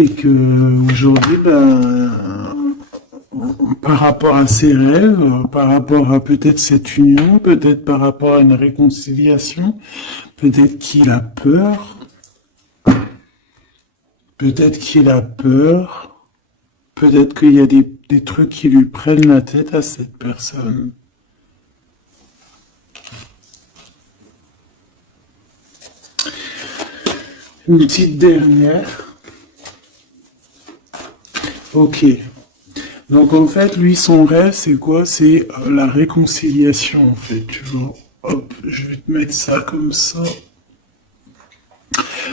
Et que aujourd'hui, par rapport à ses rêves, par rapport à peut-être cette union, peut-être par rapport à une réconciliation, peut-être qu'il a peur, peut-être qu'il a peur, peut-être qu'il y a des trucs qui lui prennent la tête à cette personne. Une petite dernière. Ok. Donc en fait, lui, son rêve, c'est quoi? C'est la réconciliation, en fait, tu vois. Hop, je vais te mettre ça comme ça.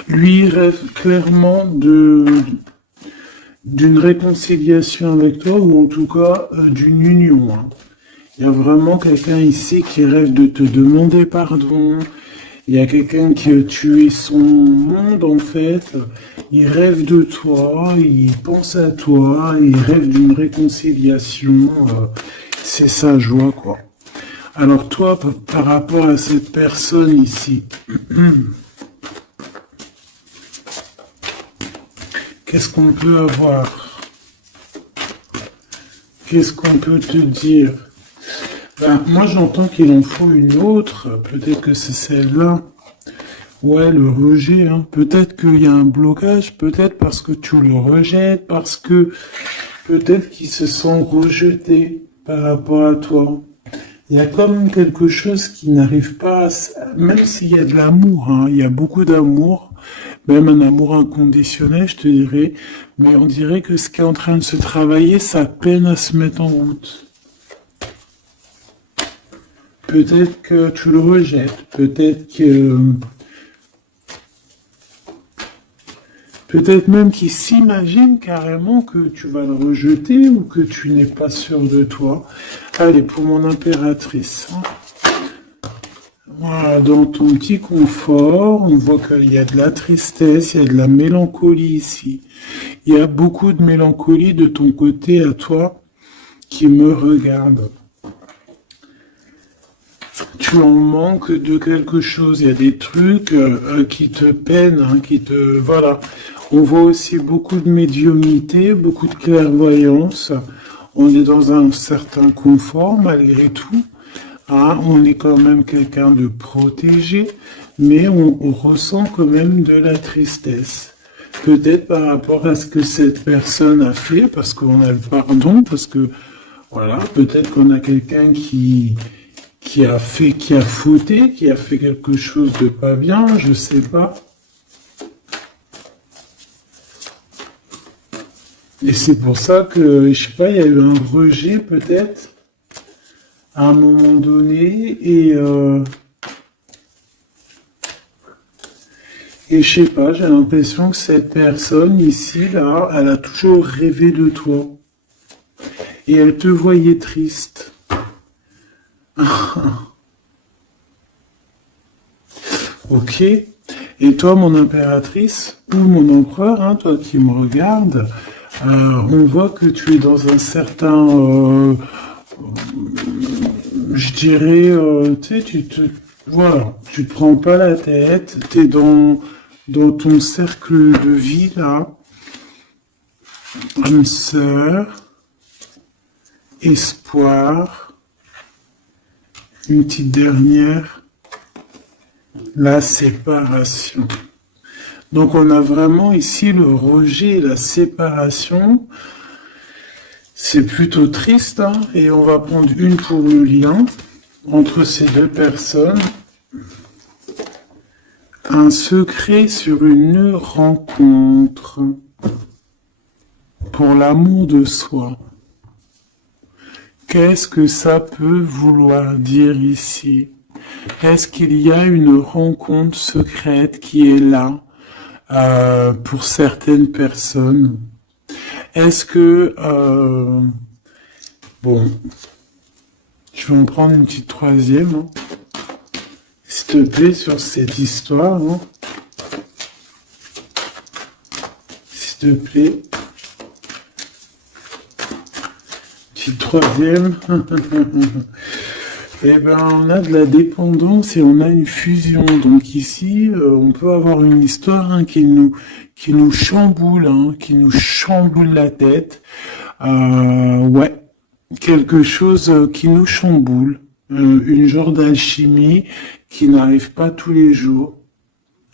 Lui, il rêve clairement d'une réconciliation avec toi, ou en tout cas d'une union, hein. Il y a vraiment quelqu'un ici qui rêve de te demander pardon. Il y a quelqu'un qui a tué son monde, en fait. Il rêve de toi, il pense à toi, il rêve d'une réconciliation. C'est sa joie, quoi. Alors toi, par rapport à cette personne ici, qu'est-ce qu'on peut avoir? Qu'est-ce qu'on peut te dire? Moi, j'entends qu'il en faut une autre. Peut-être que c'est celle-là. Ouais, le rejet, hein. Peut-être qu'il y a un blocage, peut-être parce que tu le rejettes, parce que peut-être qu'il se sent rejeté par rapport à toi. Il y a comme quelque chose qui n'arrive pas, même s'il y a de l'amour, hein, il y a beaucoup d'amour, même un amour inconditionnel, je te dirais, mais on dirait que ce qui est en train de se travailler, ça peine à se mettre en route. Peut-être que tu le rejettes, peut-être même qu'il s'imagine carrément que tu vas le rejeter ou que tu n'es pas sûr de toi. Allez, pour mon impératrice. Voilà, dans ton petit confort, on voit qu'il y a de la tristesse, il y a de la mélancolie ici. Il y a beaucoup de mélancolie de ton côté à toi qui me regarde. Tu en manques de quelque chose, il y a des trucs qui te peinent, hein, Voilà. On voit aussi beaucoup de médiumnité, beaucoup de clairvoyance. On est dans un certain confort malgré tout. Hein, on est quand même quelqu'un de protégé, mais on ressent quand même de la tristesse. Peut-être par rapport à ce que cette personne a fait, parce qu'on a le pardon, parce que, voilà, peut-être qu'on a quelqu'un qui a fauté, qui a fait quelque chose de pas bien, je sais pas. Et c'est pour ça que, je sais pas, il y a eu un rejet peut-être à un moment donné et je sais pas, j'ai l'impression que cette personne ici, là, elle a toujours rêvé de toi et elle te voyait triste. Ok. Et toi, mon impératrice, ou mon empereur, hein, toi qui me regardes, on voit que tu es dans un certain, je dirais, tu sais, voilà, tu te prends pas la tête, tu es dans ton cercle de vie, là, âme sœur, espoir, une petite dernière, la séparation. Donc on a vraiment ici le rejet et la séparation. C'est plutôt triste, hein, et on va prendre une pour le lien entre ces deux personnes. Un secret sur une rencontre pour l'amour de soi. Qu'est-ce que ça peut vouloir dire ici? Est-ce qu'il y a une rencontre secrète qui est là pour certaines personnes? Est-ce que... bon, je vais en prendre une petite troisième. Hein. S'il te plaît, sur cette histoire. Hein. S'il te plaît. Petite troisième. Eh ben, on a de la dépendance et on a une fusion. Donc ici, on peut avoir une histoire hein, qui nous chamboule, hein, qui nous chamboule la tête. Ouais, quelque chose qui nous chamboule, une genre d'alchimie qui n'arrive pas tous les jours.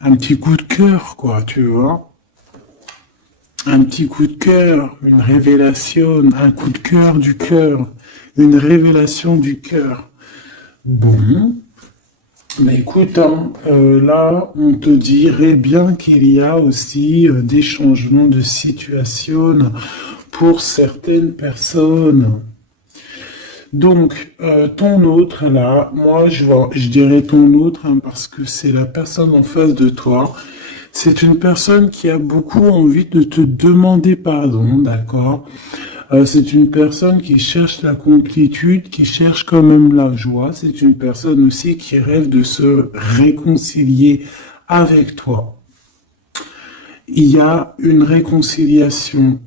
Un petit coup de cœur, quoi, tu vois. Un petit coup de cœur, une révélation, un coup de cœur, une révélation du cœur. Bon, mais écoute, hein, là, on te dirait bien qu'il y a aussi des changements de situation pour certaines personnes. Donc, ton autre, là, moi, je dirais ton autre, hein, parce que c'est la personne en face de toi. C'est une personne qui a beaucoup envie de te demander pardon, d'accord? C'est une personne qui cherche la complétude, qui cherche quand même la joie. C'est une personne aussi qui rêve de se réconcilier avec toi. Il y a une réconciliation.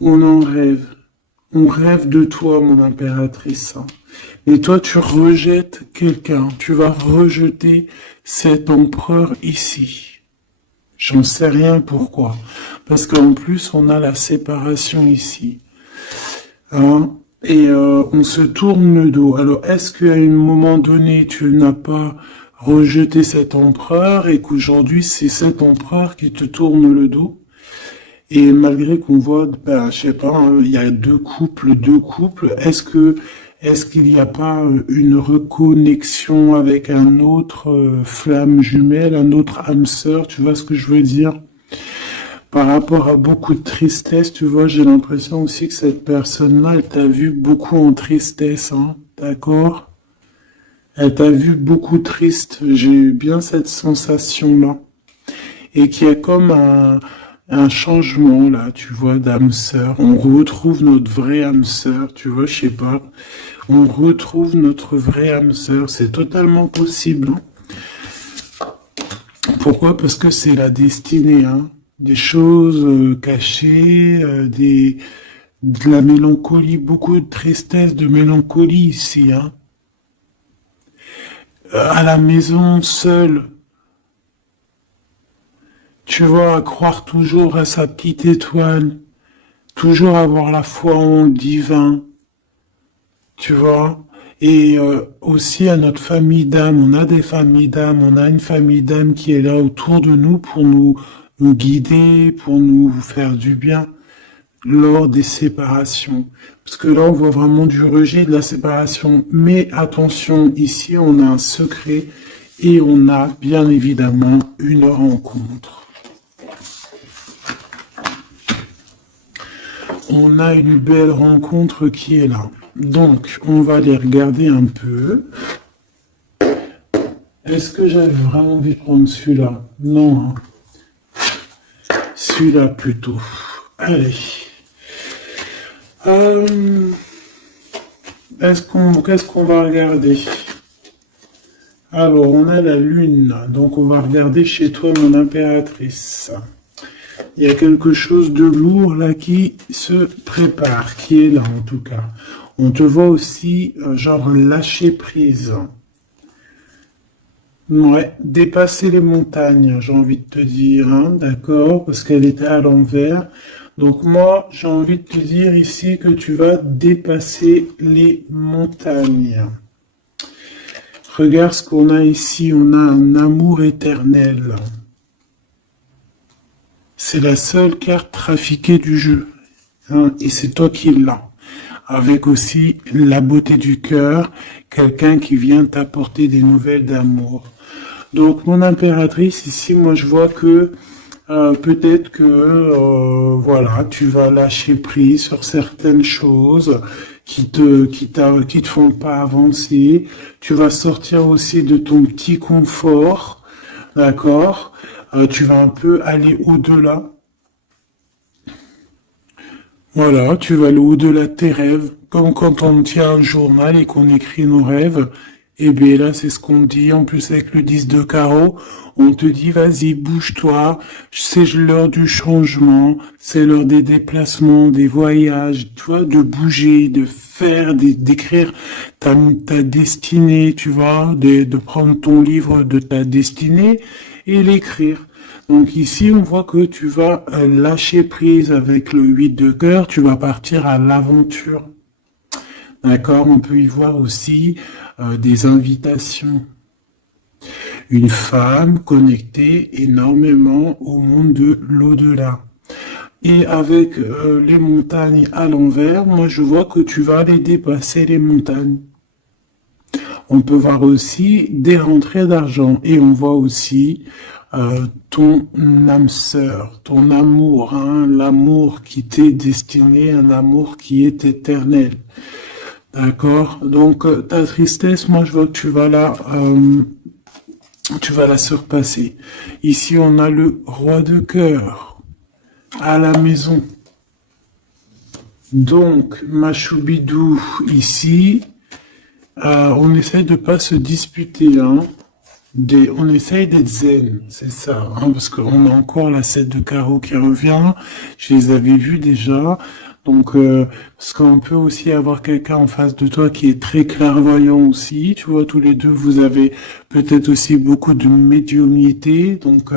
On en rêve. On rêve de toi, mon impératrice. Et toi, tu rejettes quelqu'un. Tu vas rejeter cet empereur ici. J'en sais rien pourquoi. Parce qu'en plus, on a la séparation ici. Hein, et on se tourne le dos. Alors, est-ce qu'à un moment donné, tu n'as pas rejeté cet empereur et qu'aujourd'hui, c'est cet empereur qui te tourne le dos? Et malgré qu'on voit, ben, je sais pas, hein, il y a deux couples, est-ce qu'il n'y a pas une reconnexion avec un autre flamme jumelle, un autre âme sœur, tu vois ce que je veux dire? Par rapport à beaucoup de tristesse, tu vois, j'ai l'impression aussi que cette personne-là, elle t'a vu beaucoup en tristesse, hein, d'accord? Elle t'a vu beaucoup triste, j'ai eu bien cette sensation-là. Et qu'il y a comme un changement, là, tu vois, d'âme sœur. On retrouve notre vraie âme sœur, tu vois, je sais pas. On retrouve notre vraie âme sœur, c'est totalement possible, hein. Pourquoi? Parce que c'est la destinée, hein. Des choses cachées, de la mélancolie, beaucoup de tristesse, de mélancolie ici, hein. À la maison, seul, tu vois, à croire toujours à sa petite étoile, toujours avoir la foi en le divin, tu vois. Et aussi à notre famille d'âme, on a des familles d'âme, on a une famille d'âme qui est là autour de nous pour nous guider, pour nous faire du bien lors des séparations. Parce que là, on voit vraiment du rejet de la séparation. Mais attention, ici, on a un secret et on a bien évidemment une rencontre. On a une belle rencontre qui est là. Donc, on va les regarder un peu. Est-ce que j'avais vraiment envie de prendre celui-là? Non. Hein. Celui-là plutôt. Allez. Qu'est-ce qu'on va regarder? Alors, on a la lune. Donc, on va regarder chez toi, mon impératrice. Il y a quelque chose de lourd là qui se prépare, qui est là en tout cas. On te voit aussi, genre, lâcher prise. Ouais, dépasser les montagnes, j'ai envie de te dire, hein, d'accord, parce qu'elle était à l'envers. Donc moi, j'ai envie de te dire ici que tu vas dépasser les montagnes. Regarde ce qu'on a ici, on a un amour éternel. C'est la seule carte trafiquée du jeu, hein, et c'est toi qui l'as. Avec aussi la beauté du cœur, quelqu'un qui vient t'apporter des nouvelles d'amour. Donc mon impératrice, ici, moi je vois que peut-être que voilà, tu vas lâcher prise sur certaines choses qui te font pas avancer. Tu vas sortir aussi de ton petit confort, d'accord? Tu vas un peu aller au-delà. Voilà, tu vas aller au-delà de tes rêves, comme quand on tient un journal et qu'on écrit nos rêves. Et bien là, c'est ce qu'on dit. En plus, avec le 10 de carreau, on te dit, vas-y, bouge-toi. C'est l'heure du changement. C'est l'heure des déplacements, des voyages, tu vois, de bouger, de faire, d'écrire ta destinée, tu vois, de prendre ton livre de ta destinée et l'écrire. Donc ici, on voit que tu vas lâcher prise avec le 8 de cœur. Tu vas partir à l'aventure. D'accord, on peut y voir aussi des invitations. Une femme connectée énormément au monde de l'au-delà. Et avec les montagnes à l'envers, moi je vois que tu vas aller dépasser les montagnes. On peut voir aussi des rentrées d'argent et on voit aussi ton âme sœur, ton amour, hein, l'amour qui t'est destiné, un amour qui est éternel. D'accord. Donc ta tristesse, moi je vois que tu vas la surpasser. Ici on a le roi de cœur à la maison. Donc ma choubidou ici, on essaye de pas se disputer, hein. On essaye d'être zen, c'est ça, hein, parce qu'on a encore la 7 de carreau qui revient. Je les avais vus déjà. Donc, parce qu'on peut aussi avoir quelqu'un en face de toi qui est très clairvoyant aussi. Tu vois, tous les deux, vous avez peut-être aussi beaucoup de médiumnité. Donc,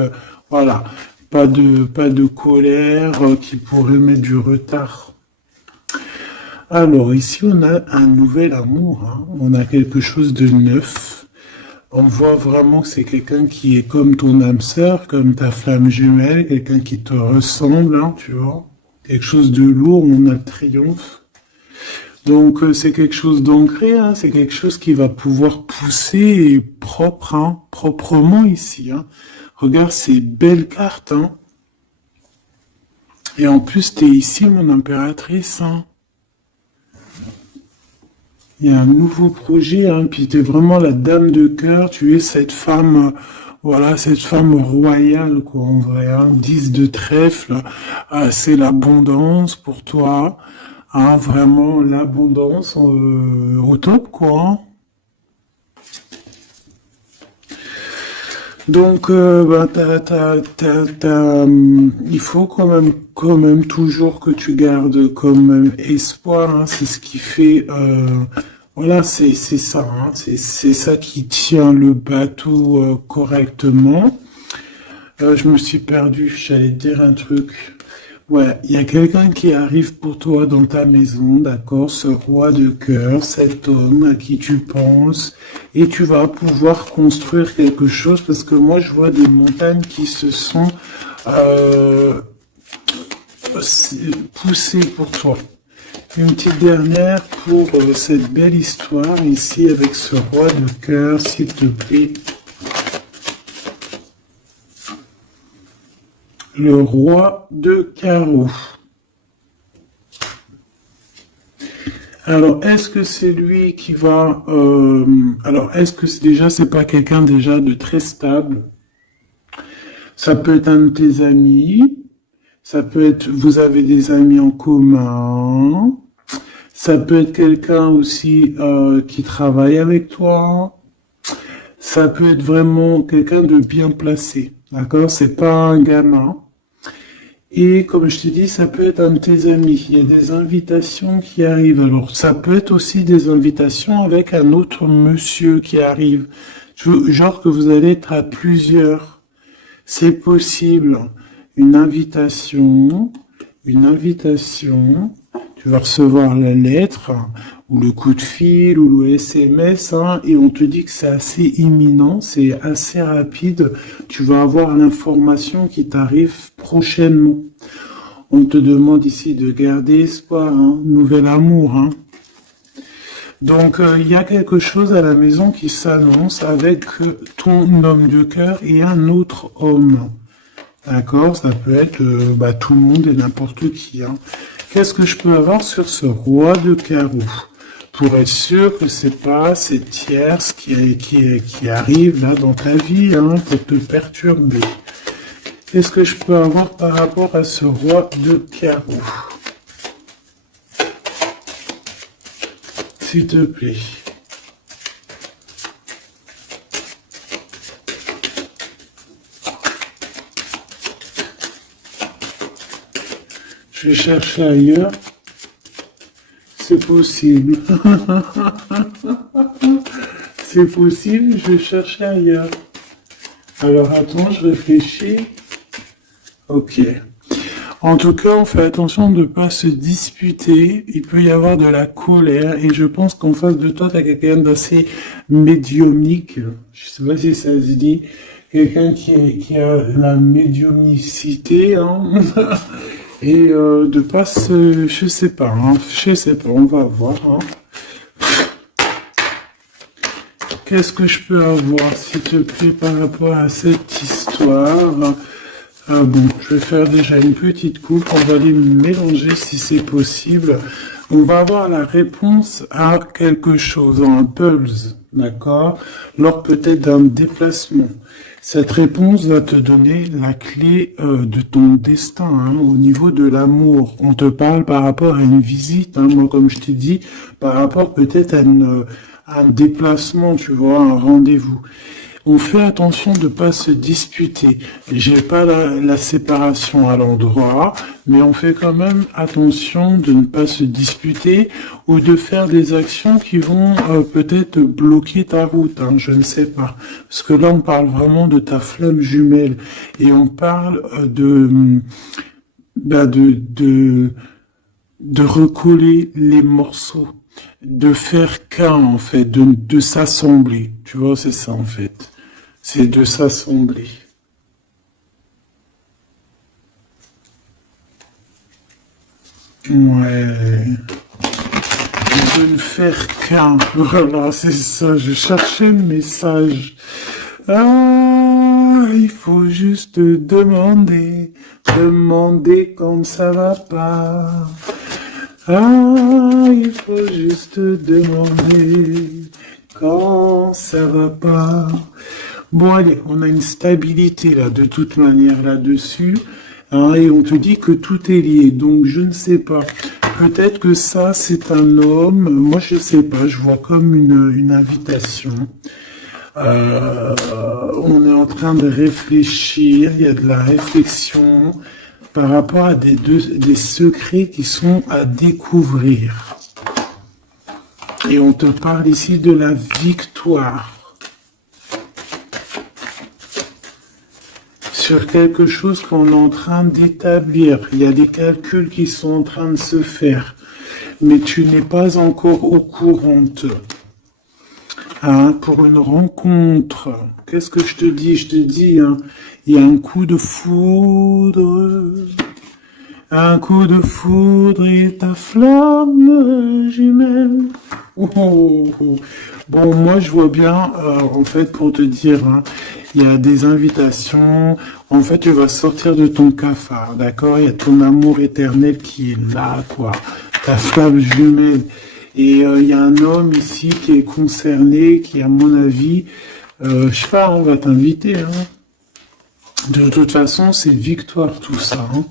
voilà, pas de colère qui pourrait mettre du retard. Alors, ici, on a un nouvel amour. Hein. On a quelque chose de neuf. On voit vraiment que c'est quelqu'un qui est comme ton âme sœur, comme ta flamme jumelle, quelqu'un qui te ressemble, hein, tu vois. Quelque chose de lourd, on a le triomphe. Donc c'est quelque chose d'ancré, hein, c'est quelque chose qui va pouvoir pousser et propre, hein, proprement ici. Hein. Regarde ces belles cartes. Hein. Et en plus, tu es ici, mon impératrice. Hein. Il y a un nouveau projet, hein, puis tu es vraiment la dame de cœur, tu es cette femme... Voilà, cette femme royale, quoi, en vrai, hein, 10 de trèfle, c'est l'abondance pour toi, hein, vraiment l'abondance au top, quoi. Hein. Donc, bah, il faut quand même toujours que tu gardes comme même espoir, hein, c'est ce qui fait... Voilà, c'est ça, hein, c'est ça qui tient le bateau correctement. Je me suis perdu, j'allais te dire un truc. Ouais, il y a quelqu'un qui arrive pour toi dans ta maison, d'accord, ce roi de cœur, cet homme à qui tu penses, et tu vas pouvoir construire quelque chose parce que moi je vois des montagnes qui se sont poussées pour toi. Une petite dernière pour cette belle histoire ici avec ce roi de cœur, s'il te plaît. Le roi de carreau. Alors, est-ce que c'est lui qui va... alors, est-ce que c'est pas quelqu'un déjà de très stable? Ça peut être un de tes amis. Ça peut être... Vous avez des amis en commun. Ça peut être quelqu'un aussi qui travaille avec toi. Ça peut être vraiment quelqu'un de bien placé. D'accord? C'est pas un gamin. Et comme je t'ai dit, ça peut être un de tes amis. Il y a des invitations qui arrivent. Alors, ça peut être aussi des invitations avec un autre monsieur qui arrive. Genre que vous allez être à plusieurs. C'est possible. Une invitation. Tu vas recevoir la lettre, ou le coup de fil, ou le SMS, hein, et on te dit que c'est assez imminent, c'est assez rapide. Tu vas avoir l'information qui t'arrive prochainement. On te demande ici de garder espoir, hein, nouvel amour. Hein. Donc, il y a quelque chose à la maison qui s'annonce avec ton homme de cœur et un autre homme. D'accord, ça peut être tout le monde et n'importe qui. Hein. Qu'est-ce que je peux avoir sur ce roi de carreau? Pour être sûr que c'est pas cette tierce qui arrive là dans ta vie, hein, pour te perturber. Qu'est-ce que je peux avoir par rapport à ce roi de carreau? S'il te plaît. Je vais chercher ailleurs. C'est possible. C'est possible, je vais chercher ailleurs. Alors attends, je réfléchis. Ok. En tout cas, on fait attention de ne pas se disputer. Il peut y avoir de la colère et je pense qu'en face de toi, tu as quelqu'un d'assez médiumnique. Je sais pas si ça se dit. Quelqu'un qui a la médiumnicité, hein. Et de pas se... Je sais pas, hein. Je sais pas, on va voir, hein. Qu'est-ce que je peux avoir, s'il te plaît, par rapport à cette histoire? Bon, je vais faire déjà une petite coupe, on va les mélanger si c'est possible. On va avoir la réponse à quelque chose, un pulse, d'accord? Lors peut-être d'un déplacement. Cette réponse va te donner la clé de ton destin, hein, au niveau de l'amour. On te parle par rapport à une visite, hein, moi comme je t'ai dit, par rapport peut-être à un déplacement, tu vois, un rendez-vous. On fait attention de pas se disputer. J'ai pas la séparation à l'endroit, mais on fait quand même attention de ne pas se disputer ou de faire des actions qui vont peut-être bloquer ta route, hein, je ne sais pas. Parce que là, on parle vraiment de ta flamme jumelle et on parle bah, de recoller les morceaux, de faire qu'un en fait, de s'assembler. Tu vois, c'est ça en fait. C'est de s'assembler. Ouais. De ne faire qu'un. Voilà, c'est ça. Je cherchais le message. Ah, il faut juste demander. Demander quand ça va pas. Ah, il faut juste demander quand ça va pas. Bon, allez, on a une stabilité là, de toute manière là-dessus, hein, et on te dit que tout est lié. Donc, je ne sais pas. Peut-être que ça, c'est un homme. Moi, je sais pas. Je vois comme une invitation. On est en train de réfléchir. Il y a de la réflexion par rapport à des secrets qui sont à découvrir. Et on te parle ici de la victoire. Sur quelque chose qu'on est en train d'établir. Il y a des calculs qui sont en train de se faire, mais tu n'es pas encore au courant. Hein, pour une rencontre, qu'est-ce que je te dis? Je te dis, hein, il y a un coup de foudre. Un coup de foudre et ta flamme jumelle. Oh, oh, oh. Bon, moi je vois bien, en fait, pour te dire, hein, il y a des invitations. En fait, tu vas sortir de ton cafard, d'accord? Il y a ton amour éternel qui est là, quoi. Ta flamme jumelle. Et il y a un homme ici qui est concerné, qui, à mon avis, je sais pas, on va t'inviter, hein. De toute façon, c'est victoire tout ça, hein.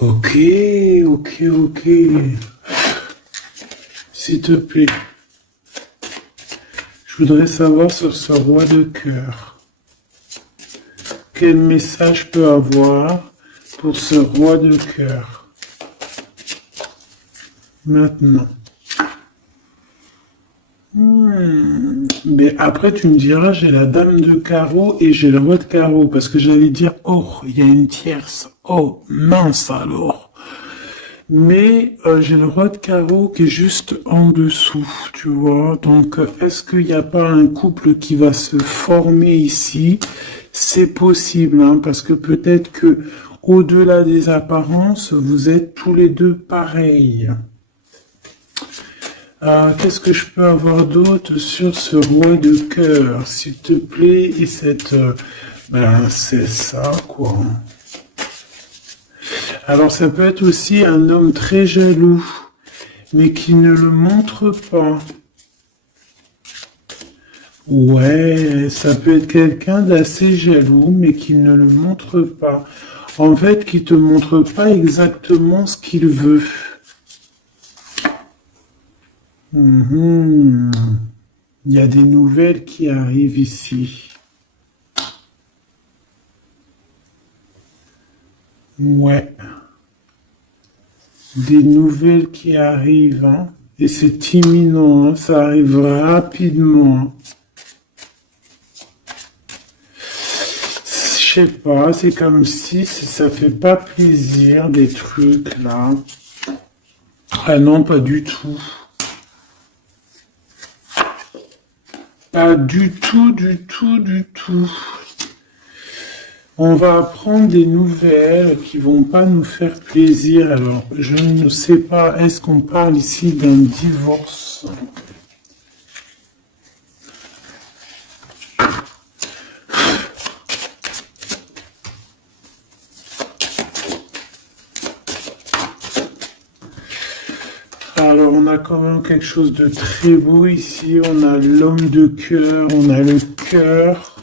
Ok, ok, ok. S'il te plaît. Je voudrais savoir sur ce roi de cœur. Quel message je peux avoir pour ce roi de cœur? Maintenant. Mais après, tu me diras, j'ai la dame de carreau et j'ai le roi de carreau. Parce que j'allais dire, oh, il y a une tierce. Oh, mince alors. Mais j'ai le roi de carreau qui est juste en dessous, tu vois. Donc, est-ce qu'il n'y a pas un couple qui va se former ici? C'est possible, hein, parce que peut-être que au-delà des apparences, vous êtes tous les deux pareils. Qu'est-ce que je peux avoir d'autre sur ce roi de cœur, s'il te plaît? Et cette... ben, c'est ça, quoi. Alors, ça peut être aussi un homme très jaloux, mais qui ne le montre pas. Ouais, ça peut être quelqu'un d'assez jaloux, mais qui ne le montre pas. En fait, qui te montre pas exactement ce qu'il veut. Il y a des nouvelles qui arrivent ici. Ouais, des nouvelles qui arrivent, hein. Et c'est imminent, hein, ça arrive rapidement, hein. Je sais pas, c'est comme si ça fait pas plaisir des trucs là. Ah non, pas du tout. Pas du tout, du tout, du tout. On va apprendre des nouvelles qui vont pas nous faire plaisir. Alors, je ne sais pas, est-ce qu'on parle ici d'un divorce? Alors, on a quand même quelque chose de très beau ici. On a l'homme de cœur, on a le cœur,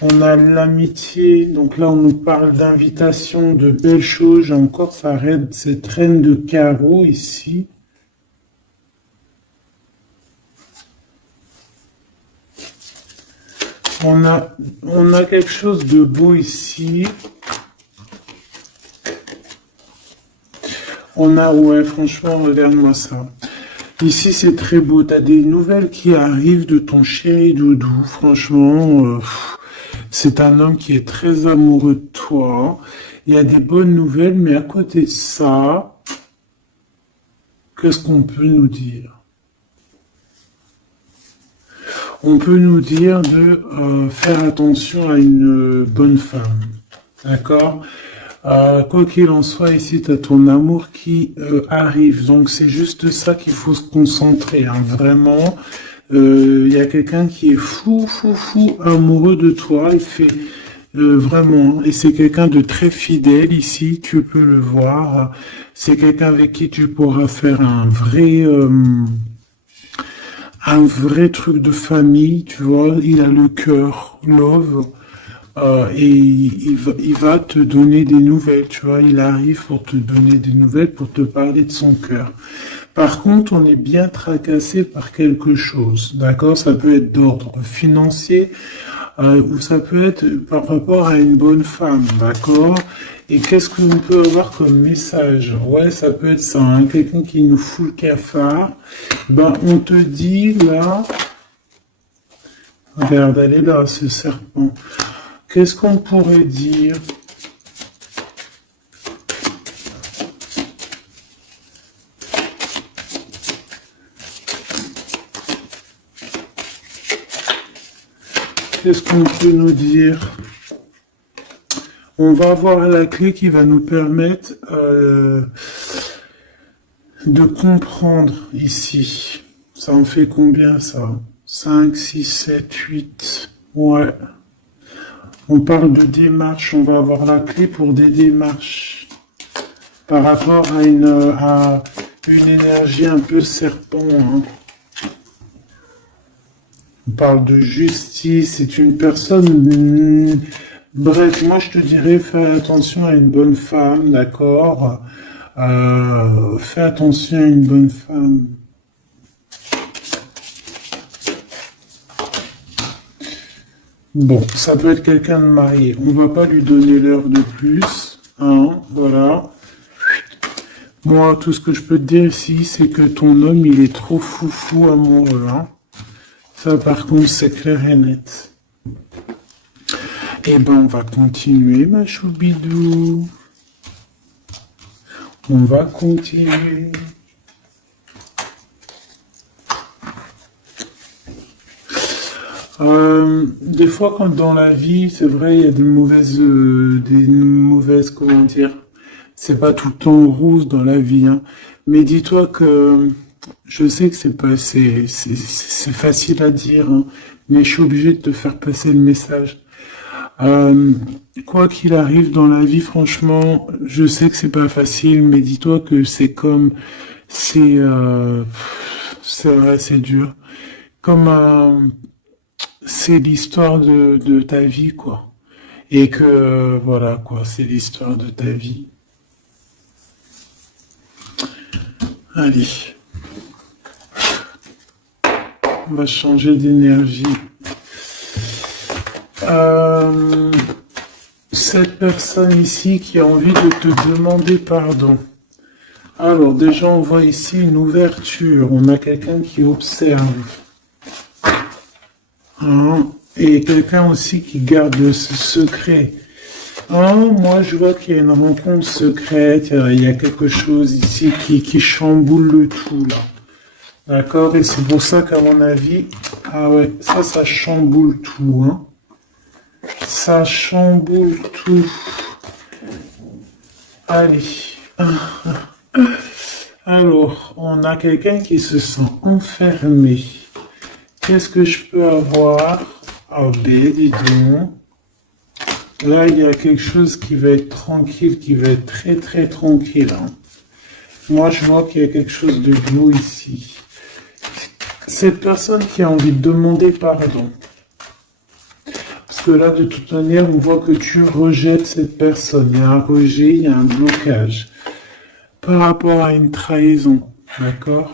on a l'amitié. Donc là, on nous parle d'invitation, de belles choses. J'ai encore cette reine de carreau ici. On a quelque chose de beau ici. Ouais, franchement, regarde-moi ça. Ici, c'est très beau. T'as des nouvelles qui arrivent de ton chéri doudou. Franchement, c'est un homme qui est très amoureux de toi. Il y a des bonnes nouvelles, mais à côté de ça, qu'est-ce qu'on peut nous dire? On peut nous dire de faire attention à une bonne femme. D'accord? Quoi qu'il en soit, ici, tu as ton amour qui arrive. Donc, c'est juste ça qu'il faut se concentrer, hein. Vraiment, il y a quelqu'un qui est fou, fou, fou amoureux de toi. Il fait vraiment, et c'est quelqu'un de très fidèle ici. Tu peux le voir. C'est quelqu'un avec qui tu pourras faire un vrai truc de famille. Tu vois, il a le cœur, love. Et il va te donner des nouvelles, tu vois, il arrive pour te donner des nouvelles, pour te parler de son cœur. Par contre, on est bien tracassé par quelque chose, d'accord? Ça peut être d'ordre financier, ou ça peut être par rapport à une bonne femme, d'accord? Et qu'est-ce qu'on peut avoir comme message? Ouais, ça peut être ça, hein, quelqu'un qui nous fout le cafard. Ben, on te dit là, regarde, elle est là, ce serpent. Qu'est-ce qu'on pourrait dire? Qu'est-ce qu'on peut nous dire? On va avoir la clé qui va nous permettre de comprendre ici. Ça en fait combien ça? 5, 6, 7, 8. Ouais. On parle de démarche, on va avoir la clé pour des démarches par rapport à une énergie un peu serpent, hein. On parle de justice, c'est une personne... Bref, moi je te dirais, fais attention à une bonne femme, d'accord? Fais attention à une bonne femme. Bon, ça peut être quelqu'un de marié. On va pas lui donner l'heure de plus, hein, voilà. Moi, tout ce que je peux te dire ici, c'est que ton homme, il est trop foufou amoureux, hein. Ça, par contre, c'est clair et net. Eh ben, on va continuer, ma choubidou. On va continuer. Des fois, quand dans la vie, c'est vrai, il y a des mauvaises, comment dire, c'est pas tout le temps rose dans la vie, hein. Mais dis-toi que je sais que c'est facile à dire, hein, mais je suis obligé de te faire passer le message. Euh, Quoi qu'il arrive dans la vie, franchement, je sais que c'est pas facile, mais dis-toi que c'est, euh, c'est vrai, c'est dur. Comme c'est l'histoire de ta vie, quoi. Et que, voilà, quoi, c'est l'histoire de ta vie. Allez, on va changer d'énergie. Euh, cette personne ici qui a envie de te demander pardon. Alors, déjà, on voit ici une ouverture. On a quelqu'un qui observe. Hein, et quelqu'un aussi qui garde ce secret. Hein, moi, je vois qu'il y a une rencontre secrète. Il y a quelque chose ici qui chamboule le tout, là. D'accord? Et c'est pour ça qu'à mon avis, ah ouais, ça chamboule tout, hein. Ça chamboule tout. Allez. Alors, on a quelqu'un qui se sent enfermé. Qu'est-ce que je peux avoir? Ah ben, dis donc. Là, il y a quelque chose qui va être tranquille, qui va être très très tranquille, hein. Moi, je vois qu'il y a quelque chose de beau ici. Cette personne qui a envie de demander pardon. Parce que là, de toute manière, on voit que tu rejettes cette personne. Il y a un rejet, il y a un blocage. Par rapport à une trahison. D'accord?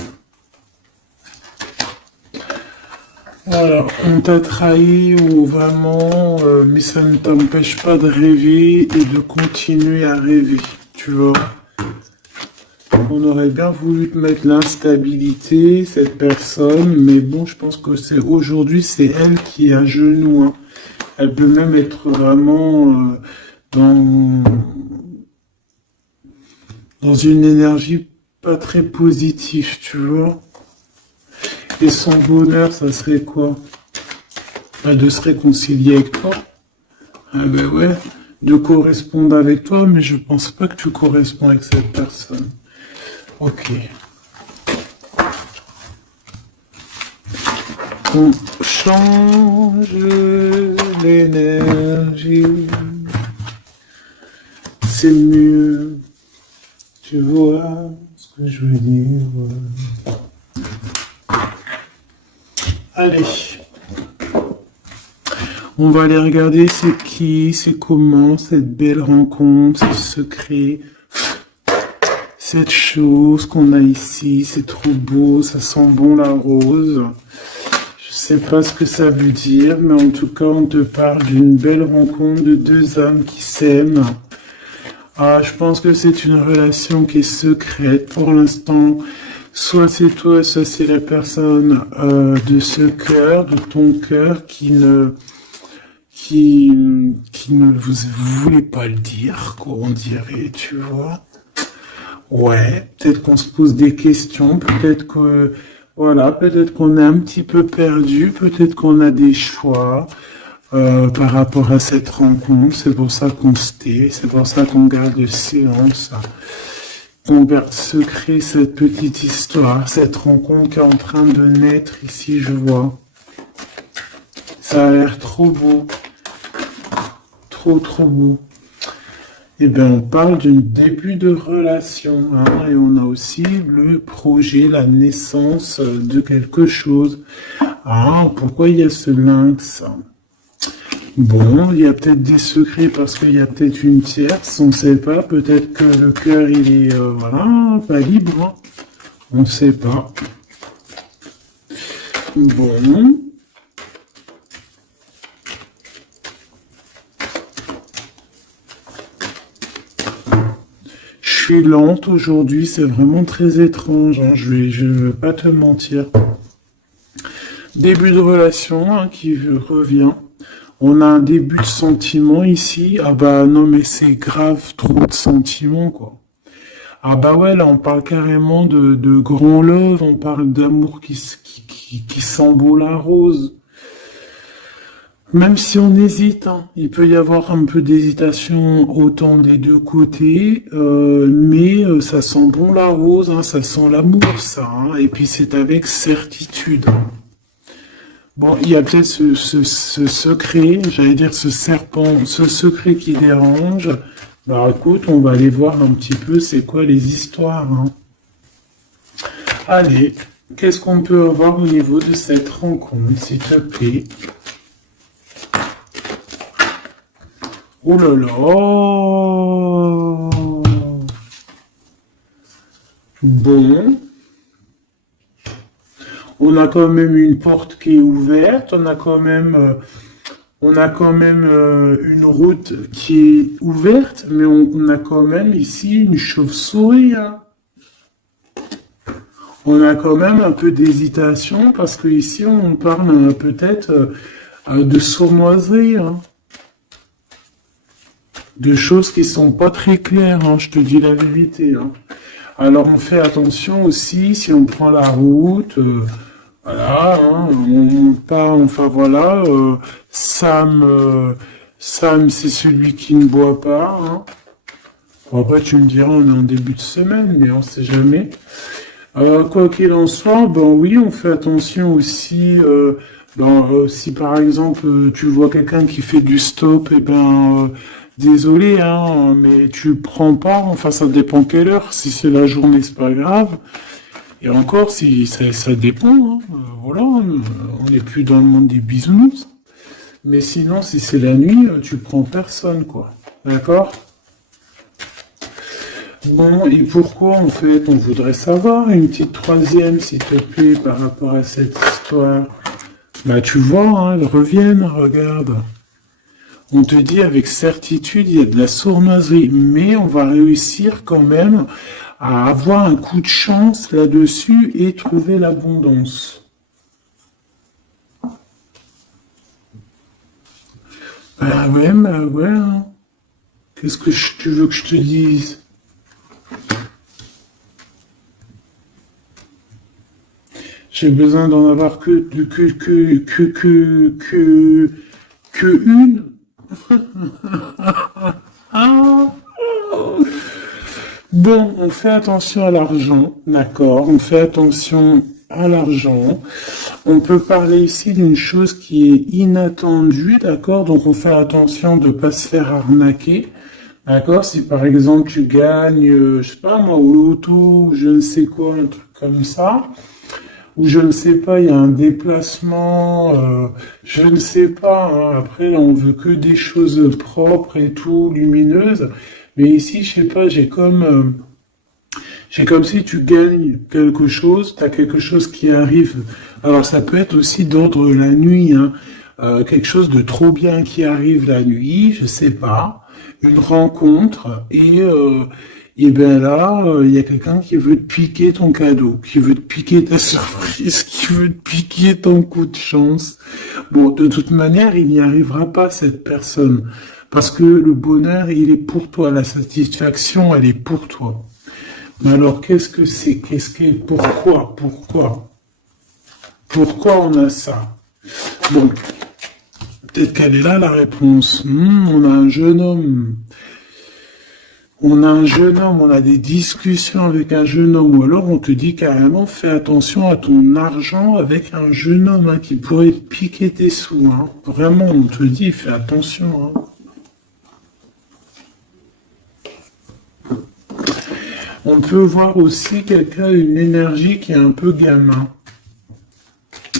Voilà, on t'a trahi ou vraiment, mais ça ne t'empêche pas de rêver et de continuer à rêver. Tu vois? On aurait bien voulu te mettre l'instabilité, cette personne, mais bon, je pense que c'est aujourd'hui, c'est elle qui est à genoux, hein. Elle peut même être vraiment dans, dans une énergie pas très positive, tu vois. Et son bonheur, ça serait quoi? De se réconcilier avec toi. Ah ben ouais, de correspondre avec toi, mais je pense pas que tu corresponds avec cette personne. Ok. On change l'énergie. C'est mieux. Tu vois ce que je veux dire? Allez. On va aller regarder c'est qui, c'est comment, cette belle rencontre, ce secret. Cette chose qu'on a ici, c'est trop beau, ça sent bon la rose. Je sais pas ce que ça veut dire, mais en tout cas, on te parle d'une belle rencontre de deux âmes qui s'aiment. Ah, je pense que c'est une relation qui est secrète pour l'instant. Soit c'est toi, soit c'est la personne de ce cœur, de ton cœur, qui ne vous voulez pas le dire, quoi, on dirait, tu vois. Ouais, peut-être qu'on se pose des questions, peut-être que, voilà, peut-être qu'on est un petit peu perdu, peut-être qu'on a des choix par rapport à cette rencontre. C'est pour ça qu'on se tait, c'est pour ça qu'on garde le silence, qu'on garde secret cette petite histoire, cette rencontre qui est en train de naître ici, je vois. Ça a l'air trop beau, trop trop beau. Eh bien, on parle d'un début de relation, hein, et on a aussi le projet, la naissance de quelque chose. Ah, pourquoi il y a ce lynx? Bon, il y a peut-être des secrets parce qu'il y a peut-être une tierce, on ne sait pas. Peut-être que le cœur, il est, voilà, pas libre, hein. On ne sait pas. Bon. Je suis lente aujourd'hui, c'est vraiment très étrange, hein, je veux pas te mentir. Début de relation, hein, qui revient. On a un début de sentiment ici. Ah bah non, mais c'est grave, trop de sentiments, quoi. Ah bah ouais, là on parle carrément de grand love, on parle d'amour qui sent beau la rose. Même si on hésite, hein, il peut y avoir un peu d'hésitation autant des deux côtés, mais ça sent bon la rose, hein, ça sent l'amour, ça, hein, et puis c'est avec certitude. Bon, il y a peut-être ce secret, j'allais dire ce serpent, ce secret qui dérange. Bah écoute, on va aller voir un petit peu c'est quoi les histoires, hein. Allez, qu'est-ce qu'on peut avoir au niveau de cette rencontre, s'il te plaît? Oh là là! Bon. On a quand même une porte qui est ouverte, on a quand même On a quand même une route qui est ouverte, mais on a quand même ici une chauve-souris, hein. On a quand même un peu d'hésitation parce que ici on parle peut-être de sournoiserie, hein. De choses qui sont pas très claires, hein, je te dis la vérité, hein. Alors on fait attention aussi si on prend la route, voilà, hein, on monte pas, enfin voilà, Sam c'est celui qui ne boit pas, hein. Bon, après tu me diras on est en début de semaine, mais on sait jamais. Quoi qu'il en soit, ben oui, on fait attention aussi. Si par exemple tu vois quelqu'un qui fait du stop, et ben désolé, hein, mais tu prends pas. Enfin, ça dépend quelle heure. Si c'est la journée, c'est pas grave. Et encore, si ça dépend. Hein, voilà, on n'est plus dans le monde des bisounours. Mais sinon, si c'est la nuit, tu prends personne, quoi. D'accord? Bon, et pourquoi en fait on voudrait savoir une petite troisième, s'il te plaît, par rapport à cette histoire? Bah tu vois, hein, elles reviennent, regarde. On te dit avec certitude, il y a de la sournoiserie, mais on va réussir quand même à avoir un coup de chance là-dessus et trouver l'abondance. Bah ouais, hein. Qu'est-ce que tu veux que je te dise? J'ai besoin d'en avoir que une. Ah. Bon, on fait attention à l'argent, d'accord? On fait attention à l'argent. On peut parler ici d'une chose qui est inattendue, d'accord? Donc on fait attention de ne pas se faire arnaquer, d'accord? Si par exemple tu gagnes, je sais pas moi, au loto, ou je ne sais quoi, un truc comme ça, ou je ne sais pas, il y a un déplacement, je ne sais pas, hein. Après là, on veut que des choses propres et tout, lumineuses. Mais ici, je sais pas, j'ai comme si tu gagnes quelque chose, tu as quelque chose qui arrive. Alors ça peut être aussi d'ordre la nuit, hein. Quelque chose de trop bien qui arrive la nuit, je sais pas, une rencontre, et ben là, il y a quelqu'un qui veut te piquer ton cadeau, qui veut te piquer ta surprise, qui veut te piquer ton coup de chance. Bon, de toute manière, il n'y arrivera pas, cette personne, parce que le bonheur, il est pour toi, la satisfaction, elle est pour toi. Mais alors, qu'est-ce que c'est? Pourquoi on a ça? Bon, peut-être qu'elle est là, la réponse. On a un jeune homme. On a des discussions avec un jeune homme, ou alors on te dit carrément, fais attention à ton argent avec un jeune homme, hein, qui pourrait piquer tes sous, hein. Vraiment, on te dit, fais attention, hein. On peut voir aussi quelqu'un, une énergie qui est un peu gamin.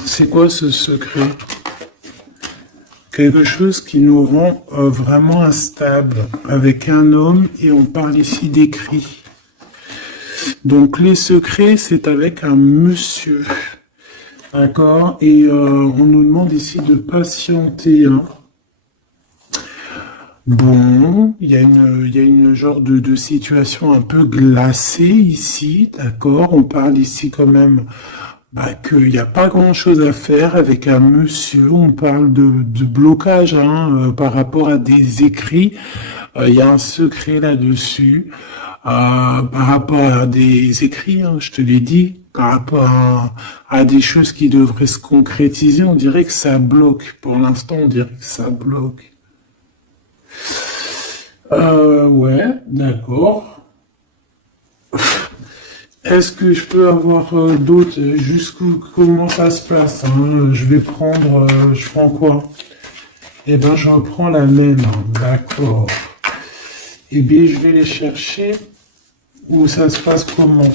C'est quoi ce secret? Quelque chose qui nous rend vraiment instable avec un homme, et on parle ici d'écrit. Donc les secrets, c'est avec un monsieur. D'accord? Et on nous demande ici de patienter, hein. Bon, il y a une genre de situation un peu glacée ici, d'accord? On parle ici quand même qu'il n'y a pas grand-chose à faire avec un monsieur. On parle de blocage, hein, par rapport à des écrits. Il y a un secret là-dessus. Par rapport à des écrits, hein, je te l'ai dit, par rapport à des choses qui devraient se concrétiser, on dirait que ça bloque. Pour l'instant, on dirait que ça bloque. Ouais, d'accord. Est-ce que je peux avoir d'autres, comment ça se passe, hein? Je vais prendre, je prends quoi? Eh ben, je reprends la même, hein. D'accord. Eh bien, je vais les chercher. Ou ça se passe comment?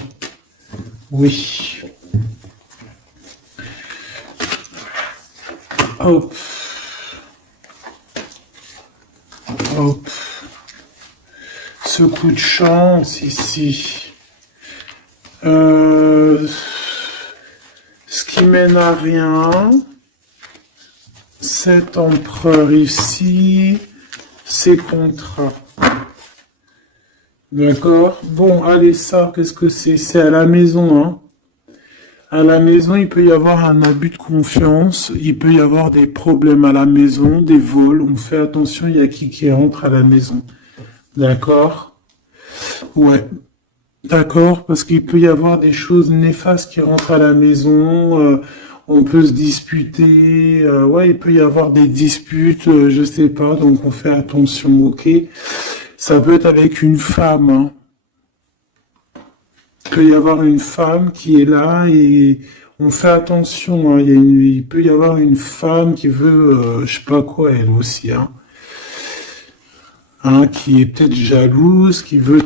Oui. Hop. Hop. Ce coup de chance ici. Ce qui mène à rien. cet empereur ici, ses contrats. D'accord? Bon, allez, ça, qu'est-ce que c'est? C'est à la maison, hein. À la maison, il peut y avoir un abus de confiance, il peut y avoir des problèmes à la maison, des vols. On fait attention, il y a qui rentre à la maison. D'accord? Ouais. D'accord, parce qu'il peut y avoir des choses néfastes qui rentrent à la maison, on peut se disputer, ouais, il peut y avoir des disputes, je sais pas, donc on fait attention, ok? Ça peut être avec une femme, hein. Il peut y avoir une femme qui est là et on fait attention, hein. Il peut y avoir une femme qui veut, je sais pas quoi, elle aussi, hein. Hein, qui est peut-être jalouse, qui veut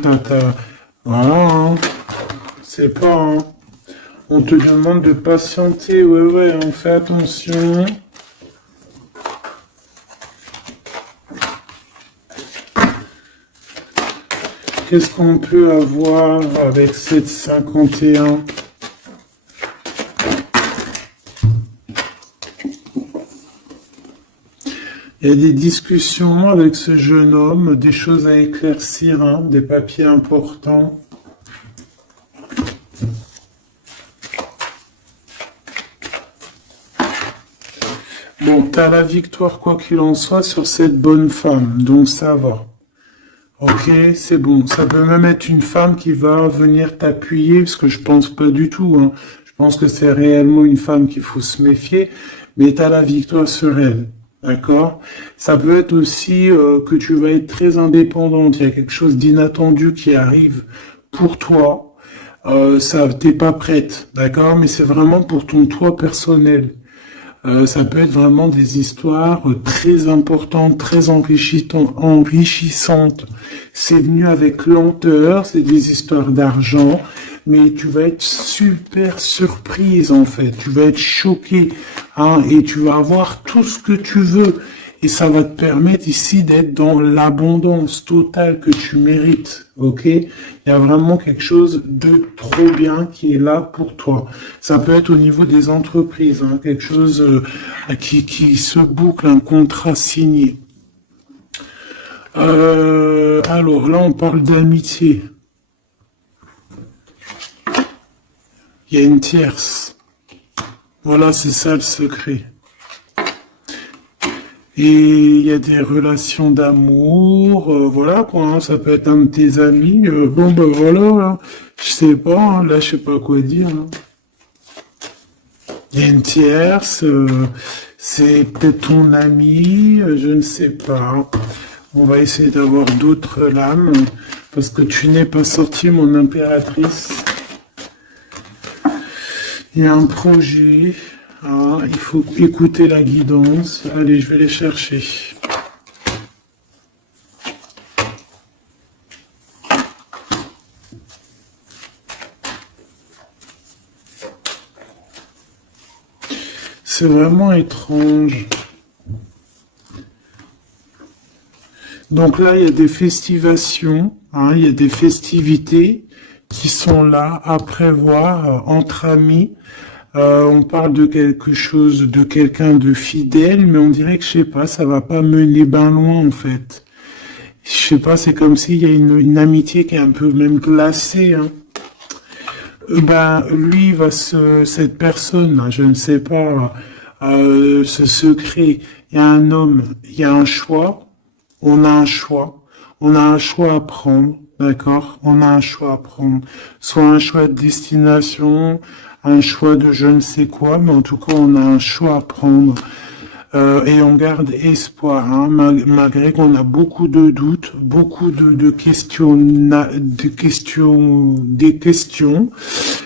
voilà, hein. C'est pas, hein. On te demande de patienter, ouais, on fait attention. Qu'est-ce qu'on peut avoir avec cette 51? Il y a des discussions avec ce jeune homme, des choses à éclaircir, hein, des papiers importants. Bon, t'as la victoire quoi qu'il en soit sur cette bonne femme, donc ça va. Ok, c'est bon. Ça peut même être une femme qui va venir t'appuyer, parce que je pense pas du tout, hein. Je pense que c'est réellement une femme qu'il faut se méfier, mais t'as la victoire sur elle. D'accord? Ça peut être aussi que tu vas être très indépendante. Il y a quelque chose d'inattendu qui arrive pour toi. Ça, t'es pas prête, d'accord? Mais c'est vraiment pour ton toi personnel. Ça peut être vraiment des histoires très importantes, très enrichissantes. C'est venu avec lenteur, c'est des histoires d'argent, mais tu vas être super surprise en fait. Tu vas être choqué, hein, et tu vas avoir tout ce que tu veux. Et ça va te permettre ici d'être dans l'abondance totale que tu mérites, ok? Il y a vraiment quelque chose de trop bien qui est là pour toi. Ça peut être au niveau des entreprises, hein, quelque chose qui se boucle, un contrat signé. Alors là, on parle d'amitié. Il y a une tierce. Voilà, c'est ça le secret. Et il y a des relations d'amour, voilà quoi, hein, ça peut être un de tes amis, bon ben voilà, hein, je sais pas, hein, là je sais pas quoi dire. Hein. Il y a une tierce, c'est peut-être ton ami, je ne sais pas. On va essayer d'avoir d'autres lames, parce que tu n'es pas sorti mon impératrice. Il y a un projet. Ah, il faut écouter la guidance. Allez, je vais les chercher. C'est vraiment étrange. Donc là, il y a des festivations, hein, il y a des festivités qui sont là à prévoir entre amis. On parle de quelque chose, de quelqu'un de fidèle, mais on dirait que, je sais pas, ça va pas mener ben loin, en fait. Je sais pas, c'est comme s'il y a une amitié qui est un peu même glacée, hein. Ben, lui, cette personne, là, je ne sais pas, ce secret, il y a un homme, il y a un choix, on a un choix, on a un choix à prendre, d'accord? On a un choix à prendre, soit un choix de destination, un choix de je ne sais quoi, mais en tout cas, on a un choix à prendre. Et on garde espoir, hein, malgré qu'on a beaucoup de doutes, beaucoup des questions,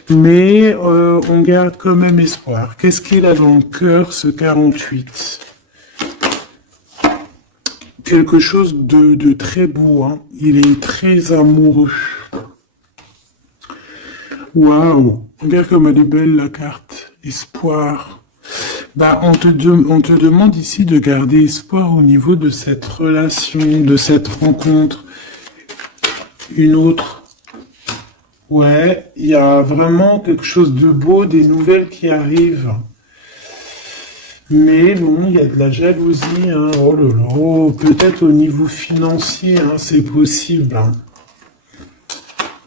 mais on garde quand même espoir. Qu'est-ce qu'il a dans le cœur, ce 48? Quelque chose de très beau, hein. Il est très amoureux. Waouh, regarde comme elle est belle la carte. Espoir. Bah, on te demande ici de garder espoir au niveau de cette relation, de cette rencontre. Une autre. Ouais, il y a vraiment quelque chose de beau, des nouvelles qui arrivent. Mais bon, il y a de la jalousie, hein. Oh là là, oh, peut-être au niveau financier, hein, c'est possible, hein.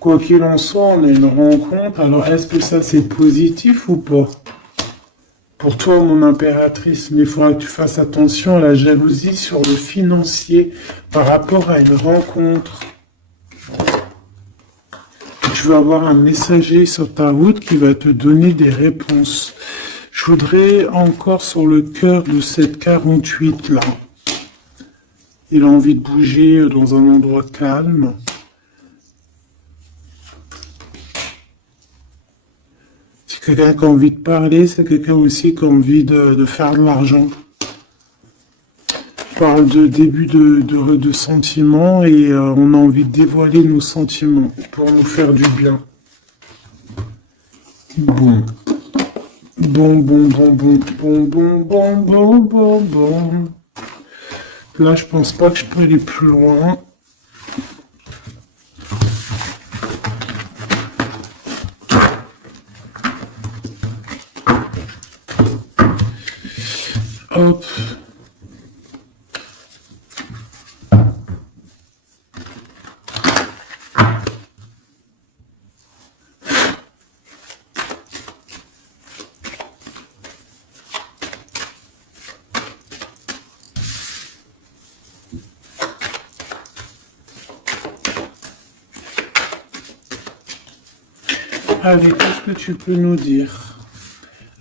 Quoi qu'il en soit, on a une rencontre. Alors, est-ce que ça c'est positif ou pas? Pour toi, mon impératrice, mais il faudra que tu fasses attention à la jalousie sur le financier par rapport à une rencontre. Tu vas avoir un messager sur ta route qui va te donner des réponses. Je voudrais encore sur le cœur de cette 48 là. Il a envie de bouger dans un endroit calme. C'est quelqu'un qui a envie de parler, c'est quelqu'un aussi qui a envie de faire de l'argent. On parle de début de sentiments et on a envie de dévoiler nos sentiments pour nous faire du bien. Bon. Bon. Là, je pense pas que je peux aller plus loin. Hop. Allez, qu'est-ce que tu peux nous dire?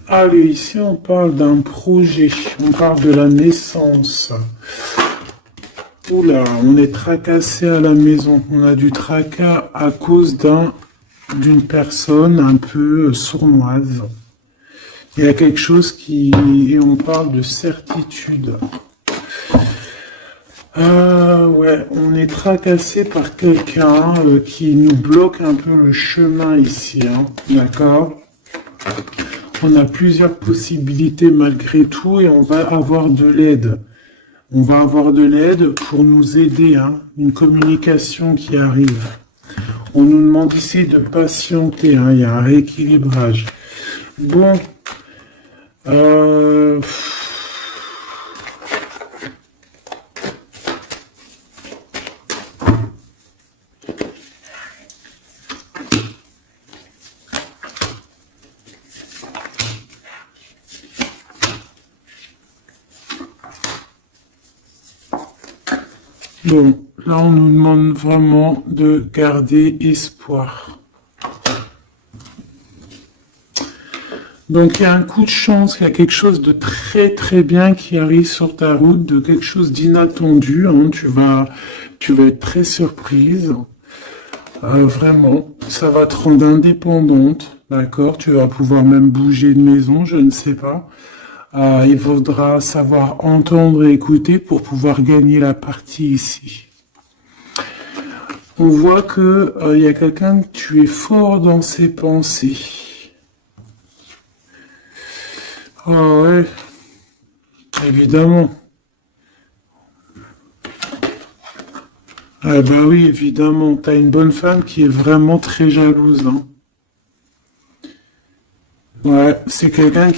Allez, ici on parle d'un projet, on parle de la naissance. Oula, on est tracassé à la maison, on a du tracas à cause d'une personne un peu sournoise. Il y a quelque chose et on parle de certitude. Ouais, on est tracassé par quelqu'un qui nous bloque un peu le chemin ici, hein, d'accord? On a plusieurs possibilités malgré tout et on va avoir de l'aide. On va avoir de l'aide pour nous aider, hein, une communication qui arrive. On nous demande ici de patienter, hein, il y a un rééquilibrage. Bon, bon, là on nous demande vraiment de garder espoir. Donc il y a un coup de chance, il y a quelque chose de très très bien qui arrive sur ta route, de quelque chose d'inattendu, hein. Tu vas être très surprise. Vraiment, ça va te rendre indépendante, d'accord? Tu vas pouvoir même bouger de maison, je ne sais pas. Il faudra savoir entendre et écouter pour pouvoir gagner la partie ici. On voit que il y a quelqu'un que tu es fort dans ses pensées. Ah ouais, évidemment. Ah bah oui, évidemment. T'as une bonne femme qui est vraiment très jalouse, hein. Ouais, c'est quelqu'un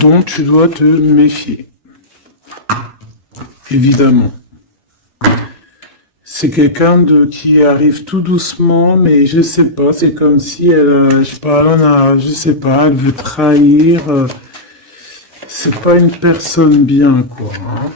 dont tu dois te méfier. Évidemment. C'est quelqu'un qui arrive tout doucement, mais je sais pas, c'est comme si je sais pas, je sais pas, elle veut trahir. C'est pas une personne bien, quoi, hein.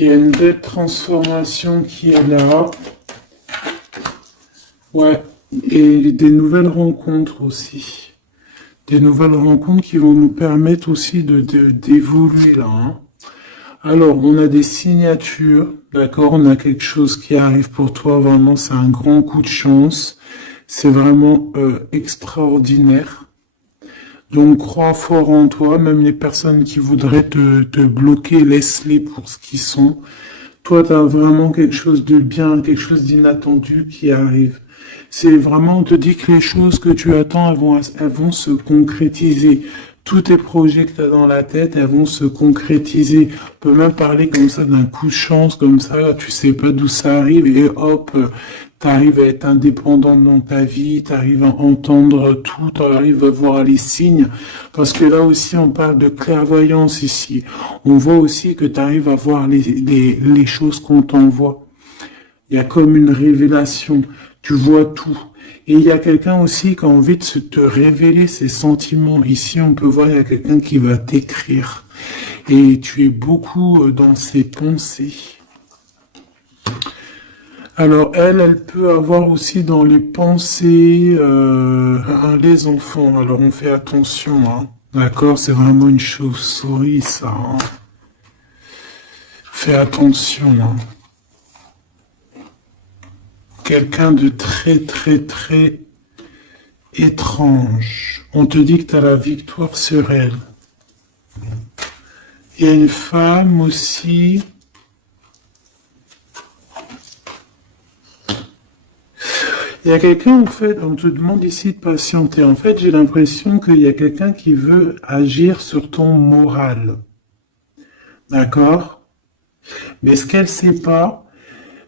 Il y a une belle transformation qui est là. Ouais, et des nouvelles rencontres aussi. Des nouvelles rencontres qui vont nous permettre aussi d'évoluer là, hein. Alors, on a des signatures, d'accord? On a quelque chose qui arrive pour toi, vraiment, c'est un grand coup de chance. C'est vraiment extraordinaire. Donc, crois fort en toi, même les personnes qui voudraient te bloquer, laisse-les pour ce qu'ils sont. Toi, tu as vraiment quelque chose de bien, quelque chose d'inattendu qui arrive. C'est vraiment, on te dit que les choses que tu attends, elles vont se concrétiser. tous tes projets que tu as dans la tête, elles vont se concrétiser. On peut même parler comme ça d'un coup de chance, comme ça, tu sais pas d'où ça arrive et hop, tu arrives à être indépendant dans ta vie, tu arrives à entendre tout, tu arrives à voir les signes. Parce que là aussi, on parle de clairvoyance ici. On voit aussi que tu arrives à voir les choses qu'on t'envoie. Il y a comme une révélation. Tu vois tout. Et il y a quelqu'un aussi qui a envie de te révéler ses sentiments. Ici, on peut voir, il y a quelqu'un qui va t'écrire. Et tu es beaucoup dans ses pensées. Alors, elle peut avoir aussi dans les pensées les enfants. Alors, on fait attention. Hein. D'accord? C'est vraiment une chauve-souris, ça. Hein. Fais attention. Hein. Quelqu'un de très, très, très étrange. On te dit que tu as la victoire sur elle. Il y a une femme aussi. Il y a quelqu'un, en fait, on te demande ici de patienter. En fait, j'ai l'impression qu'il y a quelqu'un qui veut agir sur ton moral. D'accord? Mais ce qu'elle sait pas,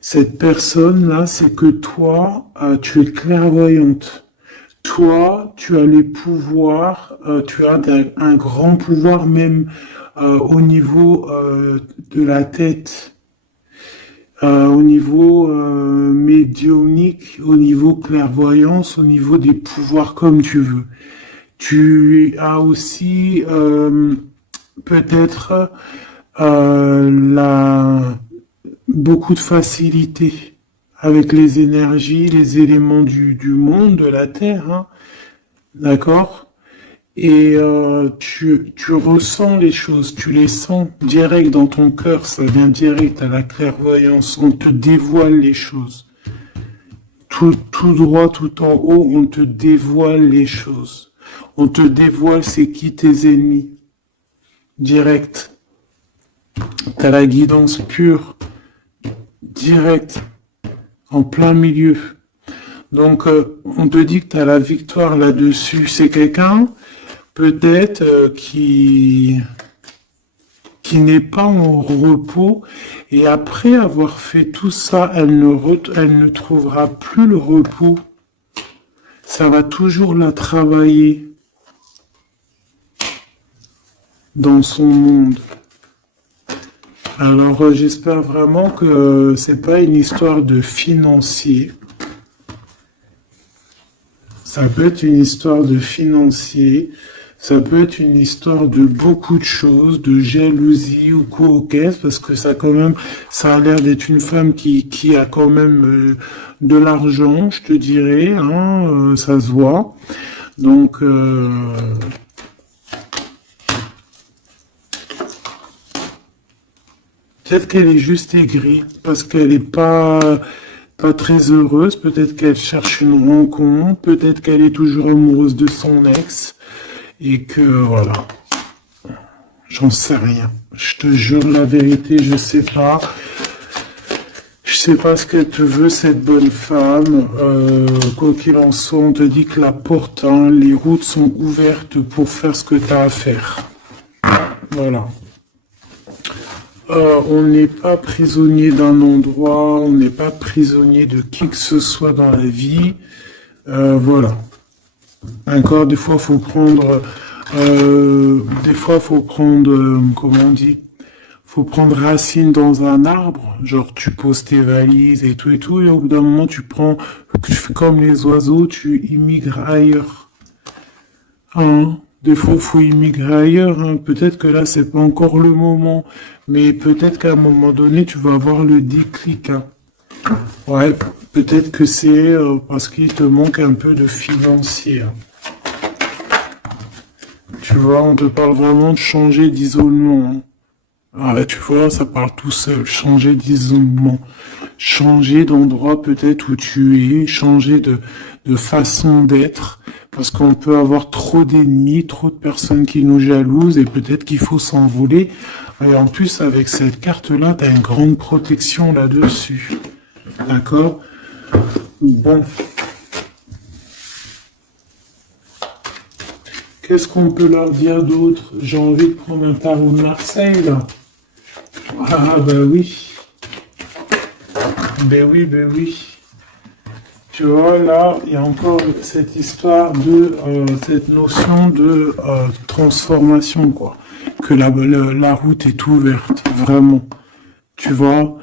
cette personne-là, c'est que toi, tu es clairvoyante. Toi, tu as les pouvoirs, tu as un grand pouvoir même au niveau de la tête, au niveau médiumnique, au niveau clairvoyance, au niveau des pouvoirs comme tu veux. Tu as aussi peut-être beaucoup de facilité avec les énergies, les éléments du monde, de la Terre, hein, d'accord? Et tu ressens les choses, tu les sens direct dans ton cœur, ça vient direct à la clairvoyance, on te dévoile les choses. Tout droit, tout en haut, on te dévoile les choses. On te dévoile c'est qui tes ennemis. Direct. T'as la guidance pure. Direct. En plein milieu. Donc, on te dit que tu as la victoire là-dessus. C'est quelqu'un, peut-être, qui n'est pas en repos. Et après avoir fait tout ça, elle ne trouvera plus le repos. Ça va toujours la travailler dans son monde. Alors, j'espère vraiment que c'est pas une histoire de financier. Ça peut être une histoire de financier, ça peut être une histoire de beaucoup de choses, de jalousie ou quoi au caisse, parce que ça a l'air d'être une femme qui a quand même de l'argent, je te dirais, hein, ça se voit. Donc, peut-être qu'elle est juste aigrie, parce qu'elle n'est pas très heureuse, peut-être qu'elle cherche une rencontre, peut-être qu'elle est toujours amoureuse de son ex, et que voilà, j'en sais rien. Je te jure la vérité, je sais pas. Je sais pas ce qu'elle te veut, cette bonne femme. Quoi qu'il en soit, on te dit que la porte, hein, les routes sont ouvertes pour faire ce que tu as à faire. Voilà. On n'est pas prisonnier d'un endroit, on n'est pas prisonnier de qui que ce soit dans la vie. Voilà. Encore des fois, faut prendre, comment on dit, faut prendre racine dans un arbre. Genre, tu poses tes valises et tout, et au bout d'un moment, tu fais comme les oiseaux, tu immigres ailleurs. Hein? Des fois, il faut immigrer ailleurs. Hein. Peut-être que là, c'est pas encore le moment. Mais peut-être qu'à un moment donné, tu vas avoir le déclic. Hein. Ouais, peut-être que c'est parce qu'il te manque un peu de financier. Hein. Tu vois, on te parle vraiment de changer d'isolement. Hein. Ah, ouais, tu vois, ça parle tout seul. Changer d'isolement. Changer d'endroit peut-être où tu es. Changer de façon d'être. Parce qu'on peut avoir trop d'ennemis, trop de personnes qui nous jalousent et peut-être qu'il faut s'envoler. Et en plus, avec cette carte-là, tu as une grande protection là-dessus. D'accord? Bon. Qu'est-ce qu'on peut leur dire d'autre? J'ai envie de prendre un tarot de Marseille, là. Ah, ben oui. Ben oui, ben oui. Tu vois, là, il y a encore cette histoire de, cette notion de transformation, quoi. Que la route est ouverte, vraiment. Tu vois,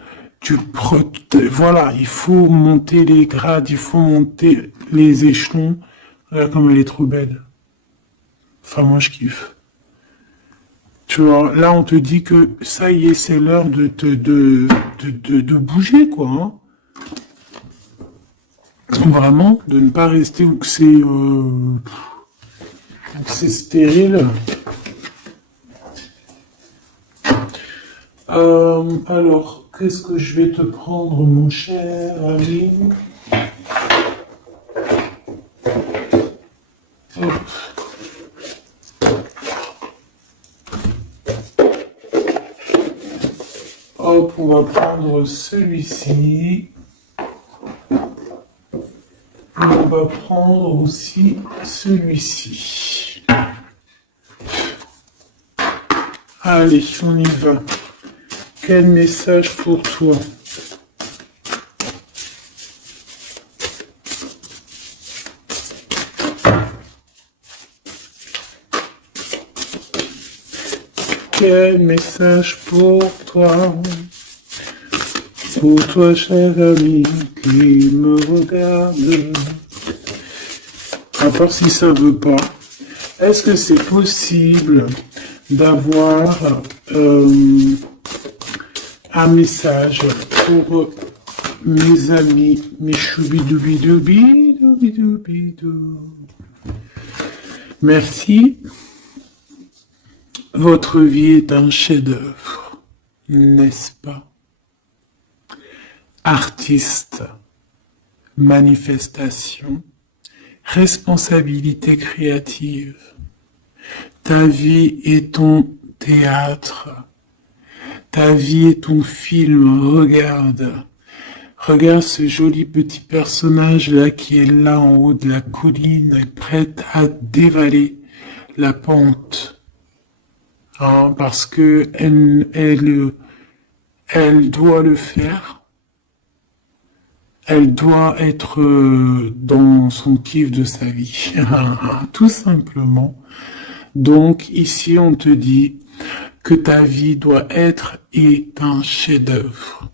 voilà, il faut monter les grades, il faut monter les échelons. Regarde comme elle est trop belle. Enfin, moi, je kiffe. Tu vois, là, on te dit que ça y est, c'est l'heure de bouger, quoi. Hein. Vraiment, de ne pas rester où que c'est stérile. Alors, qu'est-ce que je vais te prendre, mon cher ami? Hop. Hop, on va prendre celui-ci. On va prendre aussi celui-ci. Allez, on y va. Quel message pour toi? Quel message pour toi? Pour toi, cher ami, qui me regarde. À part si ça veut pas. Est-ce que c'est possible d'avoir un message pour mes amis, mes choubidoubidoubidoubidou. Merci. Votre vie est un chef-d'œuvre, n'est-ce pas? Artiste, manifestation, responsabilité créative. Ta vie est ton théâtre. Ta vie est ton film. Regarde. Regarde ce joli petit personnage là qui est là en haut de la colline, prête à dévaler la pente. Hein, parce que elle doit le faire. Elle doit être dans son kiff de sa vie, tout simplement. Donc ici on te dit que ta vie doit être un chef-d'œuvre.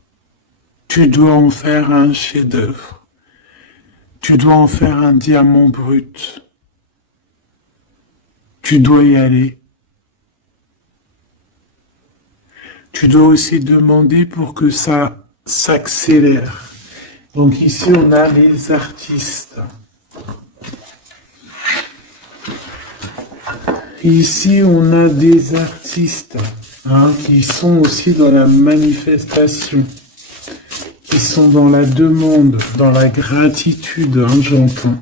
Tu dois en faire un chef-d'œuvre. Tu dois en faire un diamant brut. Tu dois y aller. Tu dois aussi demander pour que ça s'accélère. Donc ici, on a les artistes. Ici, on a des artistes qui sont aussi dans la manifestation, qui sont dans la demande, dans la gratitude, j'entends.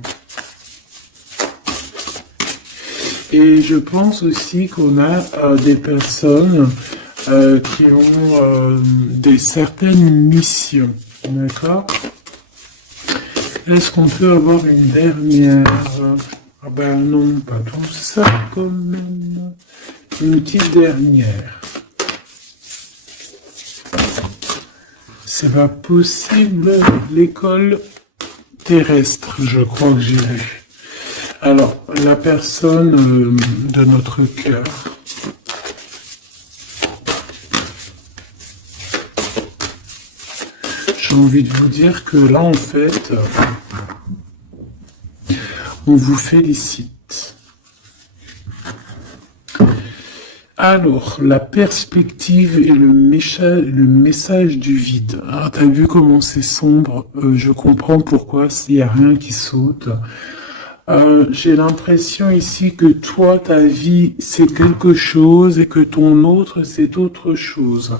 Et je pense aussi qu'on a des personnes qui ont certaines missions, d'accord? Est-ce qu'on peut avoir une dernière? Ah ben non, pas tout ça quand même. Une petite dernière. C'est pas possible. L'école terrestre, je crois que j'ai vu. Alors, la personne de notre cœur. J'ai envie de vous dire que là, en fait, on vous félicite. Alors, la perspective et le message du vide. Ah, t'as vu comment c'est sombre? Je comprends pourquoi s'il n'y a rien qui saute. J'ai l'impression ici que toi, ta vie, c'est quelque chose et que ton autre, c'est autre chose.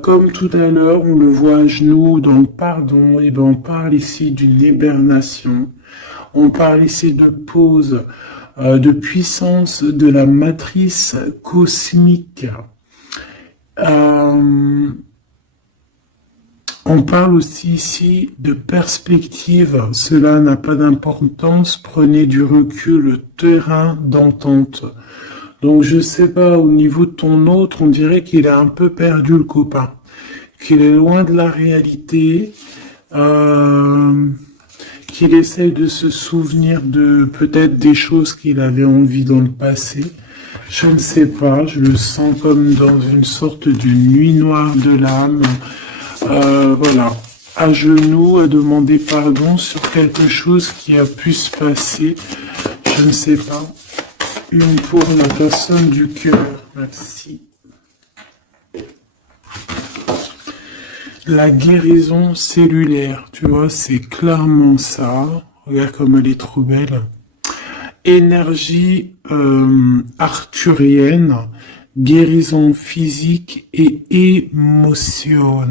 Comme tout à l'heure, on le voit à genoux dans le pardon, et ben on parle ici d'une hibernation. On parle ici de pause, de puissance de la matrice cosmique. On parle aussi ici de perspective. Cela n'a pas d'importance. Prenez du recul, terrain d'entente. Donc je sais pas, au niveau de ton autre, on dirait qu'il a un peu perdu le copain, qu'il est loin de la réalité, qu'il essaye de se souvenir de peut-être des choses qu'il avait envie dans le passé. Je ne sais pas, je le sens comme dans une sorte de nuit noire de l'âme. Voilà, à genoux, à demander pardon sur quelque chose qui a pu se passer. Je ne sais pas. Une pour la personne du cœur. Merci. La guérison cellulaire, tu vois, c'est clairement ça. Regarde comme elle est trop belle. Énergie arthurienne, guérison physique et émotion.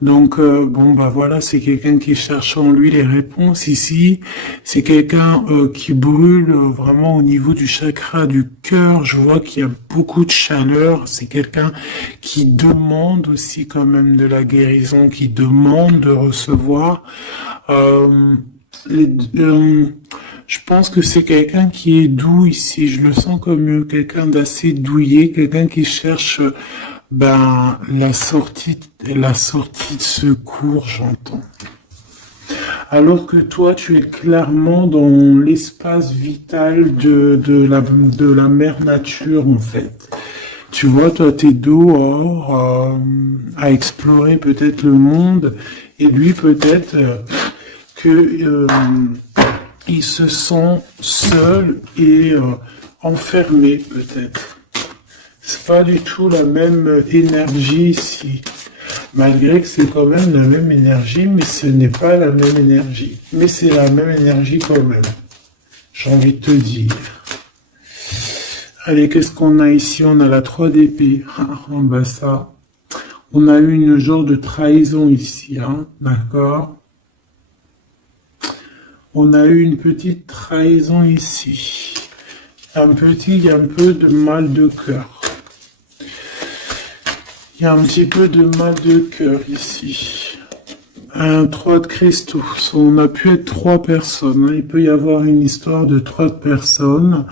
Donc bon bah voilà, c'est quelqu'un qui cherche en lui les réponses ici. C'est quelqu'un qui brûle vraiment au niveau du chakra du cœur. Je vois qu'il y a beaucoup de chaleur. C'est quelqu'un qui demande aussi quand même de la guérison, qui demande de recevoir. Je pense que c'est quelqu'un qui est doux ici. Je le sens comme quelqu'un d'assez douillet, quelqu'un qui cherche la sortie de secours, j'entends. Alors que toi, tu es clairement dans l'espace vital de la mère nature, en fait. Tu vois, toi, t'es dehors à explorer peut-être le monde, et lui, peut-être que il se sent seul et enfermé, peut-être. C'est pas du tout la même énergie ici. Malgré que c'est quand même la même énergie, mais ce n'est pas la même énergie. Mais c'est la même énergie quand même. J'ai envie de te dire. Allez, qu'est-ce qu'on a ici? On a la 3 d'épée. Bah ça. On a eu une genre de trahison ici, hein, d'accord? On a eu une petite trahison ici. Il y a un peu de mal de cœur. Il y a un petit peu de mal de cœur ici. Un 3 de cristaux. On a pu être 3 personnes. Hein. Il peut y avoir une histoire de 3 personnes.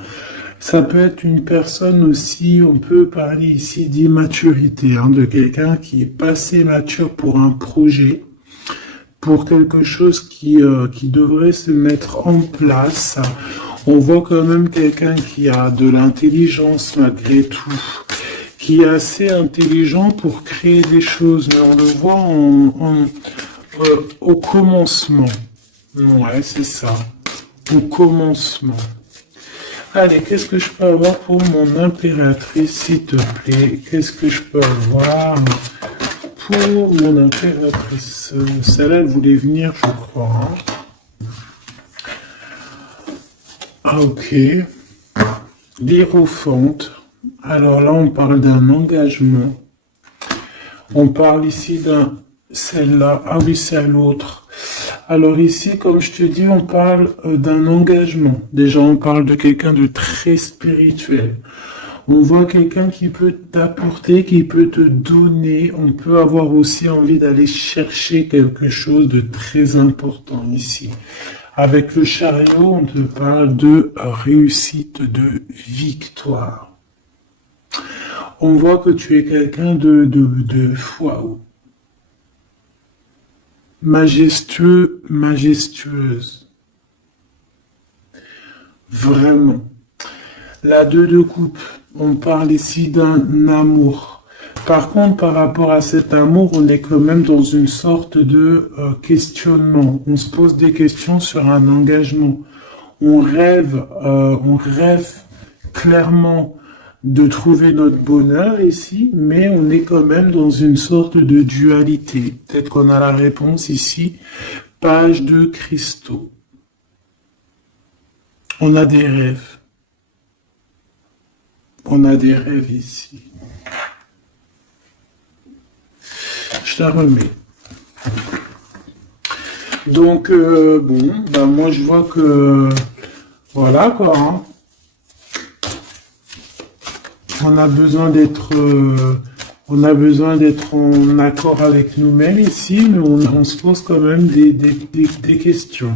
Ça peut être une personne aussi, on peut parler ici d'immaturité, hein, de quelqu'un qui est pas assez mature pour un projet, pour quelque chose qui devrait se mettre en place. On voit quand même quelqu'un qui a de l'intelligence malgré tout, qui est assez intelligent pour créer des choses, mais on le voit au commencement. Ouais, c'est ça. Au commencement. Allez, qu'est-ce que je peux avoir pour mon impératrice, s'il te plaît? Qu'est-ce que je peux avoir pour mon impératrice? Celle-là, elle voulait venir, je crois. Hein. Ah, ok. L'Hiérophante. Alors là, on parle d'un engagement. On parle ici d'un... Celle-là. Ah oui, c'est l'autre. Alors ici, comme je te dis, on parle d'un engagement. Déjà, on parle de quelqu'un de très spirituel. On voit quelqu'un qui peut t'apporter, qui peut te donner. On peut avoir aussi envie d'aller chercher quelque chose de très important ici. Avec le chariot, on te parle de réussite, de victoire. On voit que tu es quelqu'un de waouh. Majestueux, majestueuse. Vraiment. La 2 de coupe, on parle ici d'un amour. Par contre, par rapport à cet amour, on est quand même dans une sorte de questionnement. On se pose des questions sur un engagement. On rêve clairement de trouver notre bonheur ici, mais on est quand même dans une sorte de dualité. Peut-être qu'on a la réponse ici. Page de cristaux. On a des rêves. On a des rêves ici. Je la remets. Donc, bon, ben moi je vois que... Voilà quoi, hein. On a besoin d'être On a besoin d'être en accord avec nous-mêmes ici, mais on se pose quand même des questions.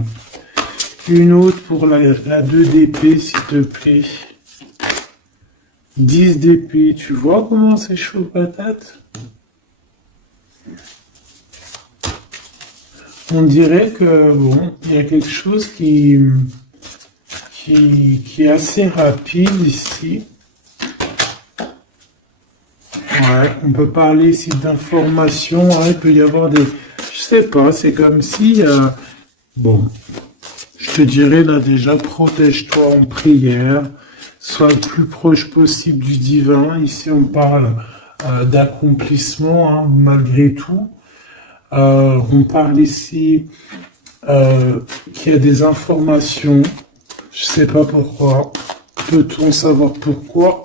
Une autre pour la 2 d'épée, s'il te plaît. 10 d'épée, tu vois comment c'est chaud patate? On dirait que, bon, il y a quelque chose qui est assez rapide ici. Ouais, on peut parler ici d'informations, il peut y avoir des... Je sais pas, c'est comme si... bon, je te dirais là déjà, protège-toi en prière, sois le plus proche possible du divin. Ici, on parle d'accomplissement, malgré tout. On parle ici qu'il y a des informations. Je sais pas pourquoi. Peut-on savoir pourquoi?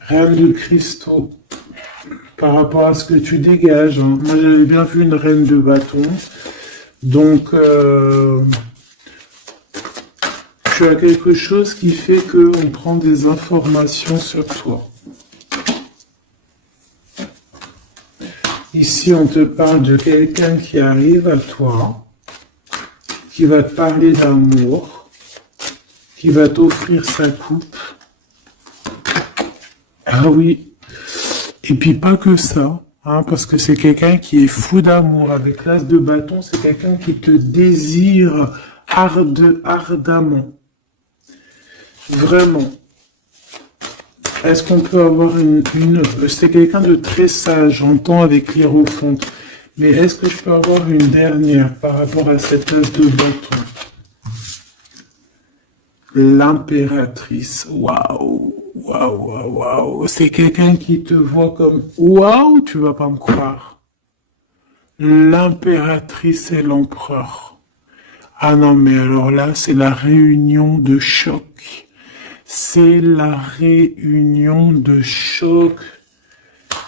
Reine de cristaux. Par rapport à ce que tu dégages. Moi, j'avais bien vu une reine de bâton. Donc, tu as quelque chose qui fait qu'on prend des informations sur toi. Ici, on te parle de quelqu'un qui arrive à toi, qui va te parler d'amour, qui va t'offrir sa coupe. Ah oui. Et puis pas que ça, parce que c'est quelqu'un qui est fou d'amour. Avec l'as de bâton, c'est quelqu'un qui te désire ardemment. Vraiment. Est-ce qu'on peut avoir c'est quelqu'un de très sage, j'entends avec l'hiérophante. Mais est-ce que je peux avoir une dernière par rapport à cette as de bâton? L'impératrice. Waouh, waouh, waouh, waouh. C'est quelqu'un qui te voit comme waouh, tu vas pas me croire. L'impératrice et l'empereur. Ah non, mais alors là, c'est la réunion de choc. C'est la réunion de choc.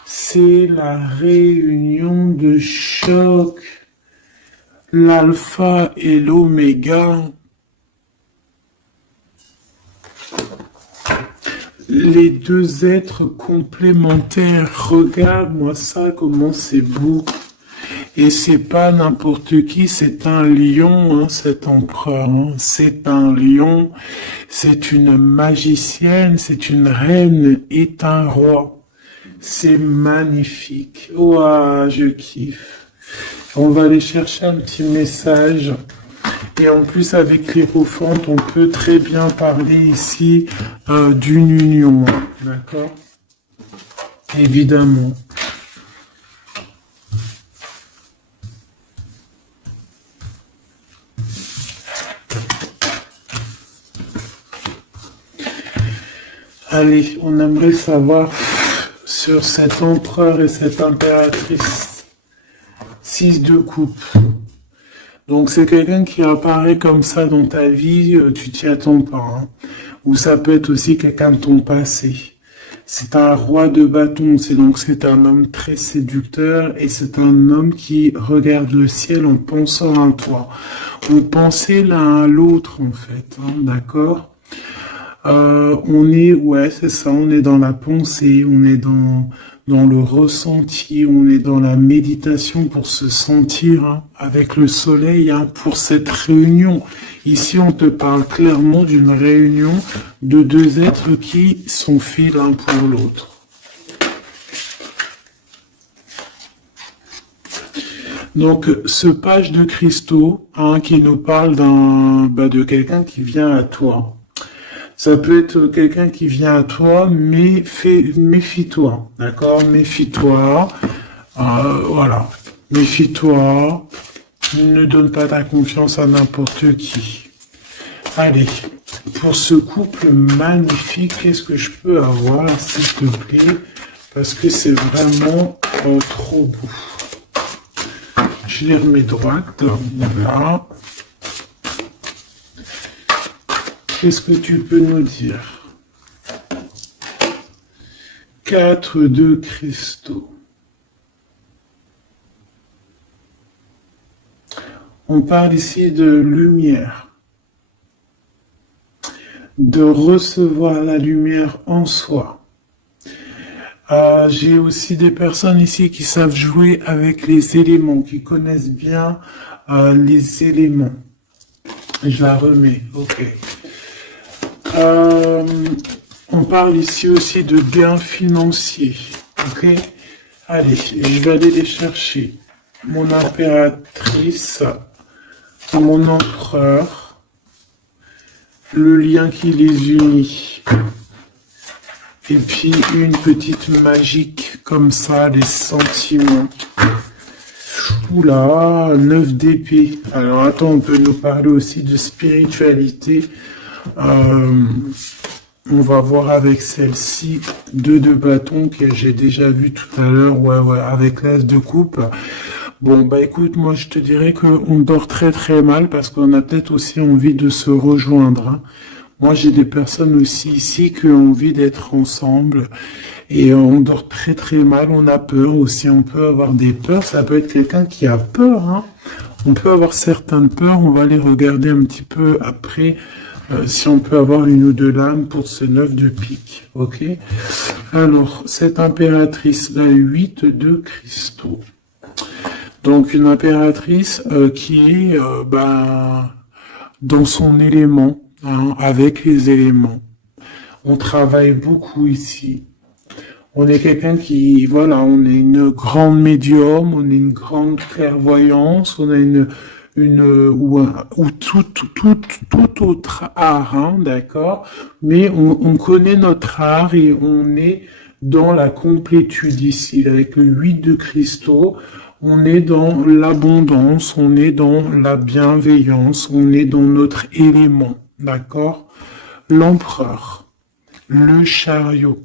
C'est la réunion de choc. L'alpha et l'oméga. Les deux êtres complémentaires. Regarde-moi ça, comment c'est beau. Et c'est pas n'importe qui, c'est un lion, cet empereur. C'est un lion, c'est une magicienne, c'est une reine et un roi. C'est magnifique. Ouah, je kiffe. On va aller chercher un petit message. Et en plus, avec l'hiérophante, on peut très bien parler ici d'une union. D'accord? Évidemment. Allez, on aimerait savoir sur cet empereur et cette impératrice. 6 de coupe. Donc c'est quelqu'un qui apparaît comme ça dans ta vie, tu t'y attends pas. Ou ça peut être aussi quelqu'un de ton passé. C'est un roi de bâton, c'est un homme très séducteur et c'est un homme qui regarde le ciel en pensant à toi. Vous pensez l'un à l'autre en fait, d'accord? C'est ça, on est dans la pensée, on est dans le ressenti, on est dans la méditation pour se sentir avec le soleil pour cette réunion. Ici, on te parle clairement d'une réunion de deux êtres qui sont faits l'un pour l'autre. Donc, ce page de cristaux qui nous parle de quelqu'un qui vient à toi. Ça peut être quelqu'un qui vient à toi, mais méfie-toi, d'accord? Méfie-toi, voilà. Méfie-toi, ne donne pas ta confiance à n'importe qui. Allez, pour ce couple magnifique, qu'est-ce que je peux avoir, s'il te plaît? Parce que c'est vraiment trop beau. Je les remets droite, voilà. Qu'est-ce que tu peux nous dire? 4 de cristaux. On parle ici de lumière. De recevoir la lumière en soi. J'ai aussi des personnes ici qui savent jouer avec les éléments, qui connaissent bien les éléments. Je la remets, ok. Euh, on parle ici aussi de gains financiers, ok. Allez, je vais aller les chercher. Mon impératrice, mon empereur, le lien qui les unit. Et puis une petite magique comme ça, les sentiments. Oula, 9 d'épée. Alors attends, on peut nous parler aussi de spiritualité. On va voir avec celle-ci, 2 de bâton que j'ai déjà vu tout à l'heure, ouais, avec l'as de coupe. Bon, bah écoute, moi je te dirais qu'on dort très très mal parce qu'on a peut-être aussi envie de se rejoindre, hein. Moi j'ai des personnes aussi ici qui ont envie d'être ensemble et on dort très très mal, on a peur aussi, on peut avoir des peurs, ça peut être quelqu'un qui a peur, hein. On peut avoir certaines peurs, on va les regarder un petit peu après. Si on peut avoir une ou deux lames pour ce 9 de pique, ok? Alors, cette impératrice, la 8 de cristaux. Donc, une impératrice qui est dans son élément, hein, avec les éléments. On travaille beaucoup ici. On est quelqu'un qui, voilà, on est une grande médium, on est une grande clairvoyance, on a ou tout autre art, hein, d'accord, mais on connaît notre art et on est dans la complétude ici, avec le 8 de cristaux, on est dans l'abondance, on est dans la bienveillance, on est dans notre élément, d'accord, l'empereur, le chariot.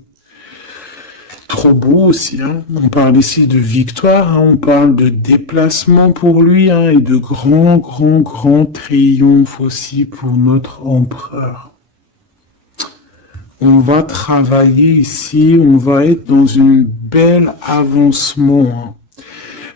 Trop beau aussi, hein. On parle ici de victoire, hein. On parle de déplacement pour lui, hein, et de grand triomphe aussi pour notre empereur. On va travailler ici, on va être dans une belle avancement, hein.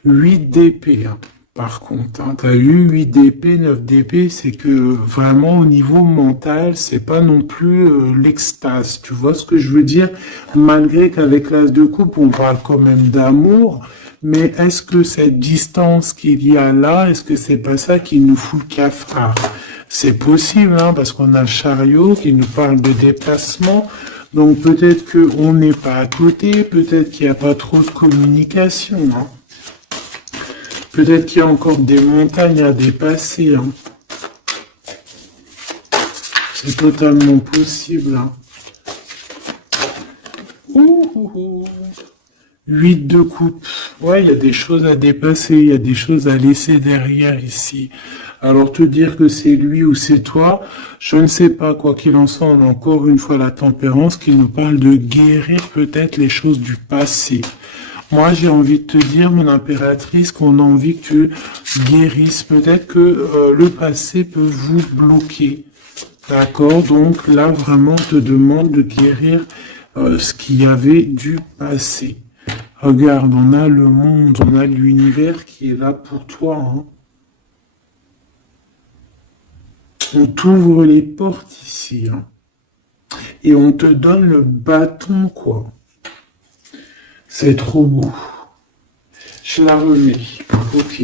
8 d'épée, hein. Par contre, hein, tu as eu 8 d'épée, 9 d'épée, c'est que vraiment au niveau mental, c'est pas non plus l'extase. Tu vois ce que je veux dire? Malgré qu'avec l'as de coupe, on parle quand même d'amour, mais est-ce que cette distance qu'il y a là, est-ce que c'est pas ça qui nous fout le cafard? C'est possible, hein, parce qu'on a le chariot qui nous parle de déplacement. Donc peut-être qu'on n'est pas à côté, peut-être qu'il n'y a pas trop de communication, hein. Peut-être qu'il y a encore des montagnes à dépasser, hein. C'est totalement possible, hein. 8 de coupe. Ouais, il y a des choses à dépasser, il y a des choses à laisser derrière ici. Alors te dire que c'est lui ou c'est toi, je ne sais pas, quoi qu'il en soit, on a encore une fois la tempérance qui nous parle de guérir peut-être les choses du passé. Moi, j'ai envie de te dire, mon impératrice, qu'on a envie que tu guérisses. Peut-être que le passé peut vous bloquer. D'accord? Donc là, vraiment, on te demande de guérir ce qu'il y avait du passé. Regarde, on a le monde, on a l'univers qui est là pour toi, hein. On t'ouvre les portes ici, hein. Et on te donne le bâton, quoi. C'est trop beau. Je la remets. Ok.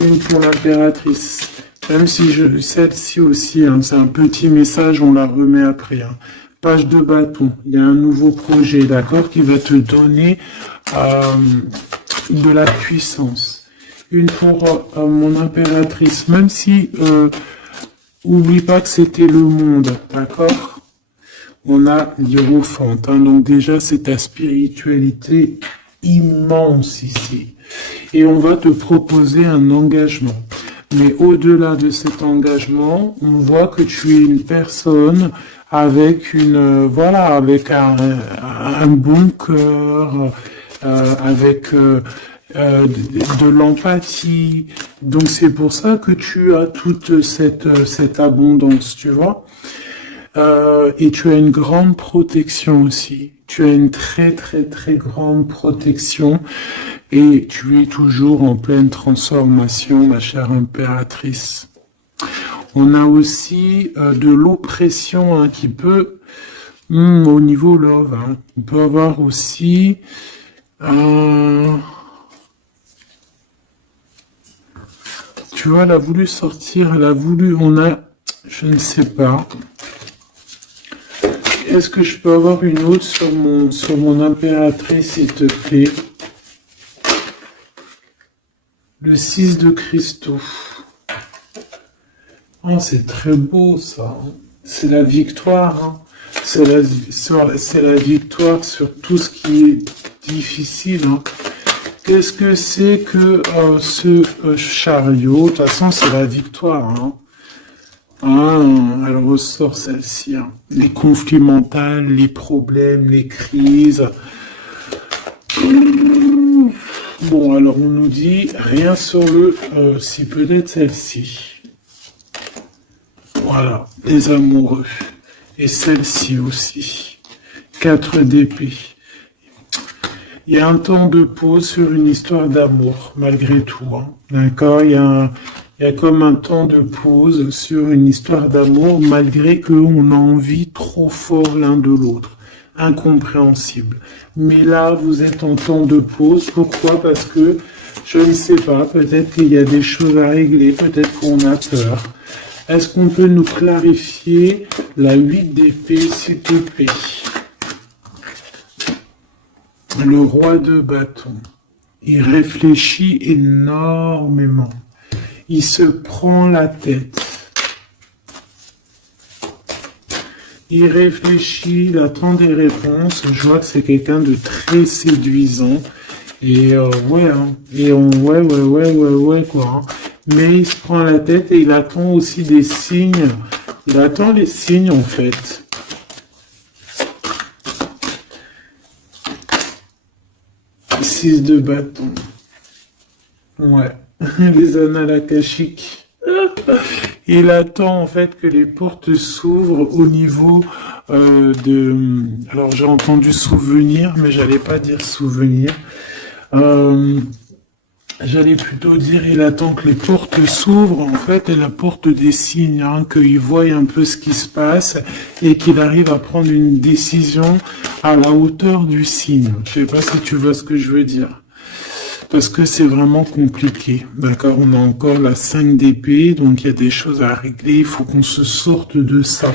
Une pour l'impératrice. Même si celle-ci aussi, hein, c'est un petit message, on la remet après, hein. Page de bâton. Il y a un nouveau projet, d'accord, qui va te donner de la puissance. Une pour mon impératrice. Même si, oublie pas que c'était le monde, d'accord? On a l'hiérophante, hein, donc déjà c'est ta spiritualité immense ici. Et on va te proposer un engagement. Mais au-delà de cet engagement, on voit que tu es une personne avec avec un bon cœur, avec de l'empathie. Donc c'est pour ça que tu as toute cette abondance, tu vois. Et tu as une grande protection aussi. Tu as une très grande protection et tu es toujours en pleine transformation, ma chère impératrice. On a aussi de l'oppression, hein, qui peut Au niveau love, hein. On peut avoir aussi... tu vois, elle a voulu sortir, elle a voulu... Je ne sais pas. Est-ce que je peux avoir une autre sur mon impératrice, s'il te plaît? Le 6 de cristaux. Oh, c'est très beau, ça. C'est la victoire, hein. C'est la victoire sur tout ce qui est difficile, hein. Qu'est-ce que c'est que ce chariot? De toute façon, c'est la victoire, hein. Ah, elle ressort celle-ci, hein. Les conflits mentaux, les problèmes, les crises. Bon, alors on nous dit rien sur le... si peut-être celle-ci. Voilà, les amoureux. Et celle-ci aussi. 4 d'épée. Il y a un temps de pause sur une histoire d'amour, malgré tout, hein. D'accord? Il y a comme un temps de pause sur une histoire d'amour, malgré qu'on a envie trop fort l'un de l'autre. Incompréhensible. Mais là, vous êtes en temps de pause. Pourquoi? Parce que, je ne sais pas, peut-être qu'il y a des choses à régler, peut-être qu'on a peur. Est-ce qu'on peut nous clarifier la 8 d'épée, s'il te plaît? Le roi de bâton. Il réfléchit énormément. Il se prend la tête. Il réfléchit, il attend des réponses. Je vois que c'est quelqu'un de très séduisant. Et ouais, hein. Et ouais, quoi. Hein. Mais il se prend la tête et il attend aussi des signes. Il attend les signes, en fait. Six de bâton. Ouais. Les annales akashiques. Il attend en fait que les portes s'ouvrent au niveau de... Alors j'ai entendu souvenir, mais j'allais pas dire souvenir. J'allais plutôt dire il attend que les portes s'ouvrent en fait et la porte des signes, hein, qu'il voie un peu ce qui se passe et qu'il arrive à prendre une décision à la hauteur du signe. Je sais pas si tu vois ce que je veux dire. Parce que c'est vraiment compliqué. D'accord, on a encore la 5 d'épée, donc il y a des choses à régler, il faut qu'on se sorte de ça.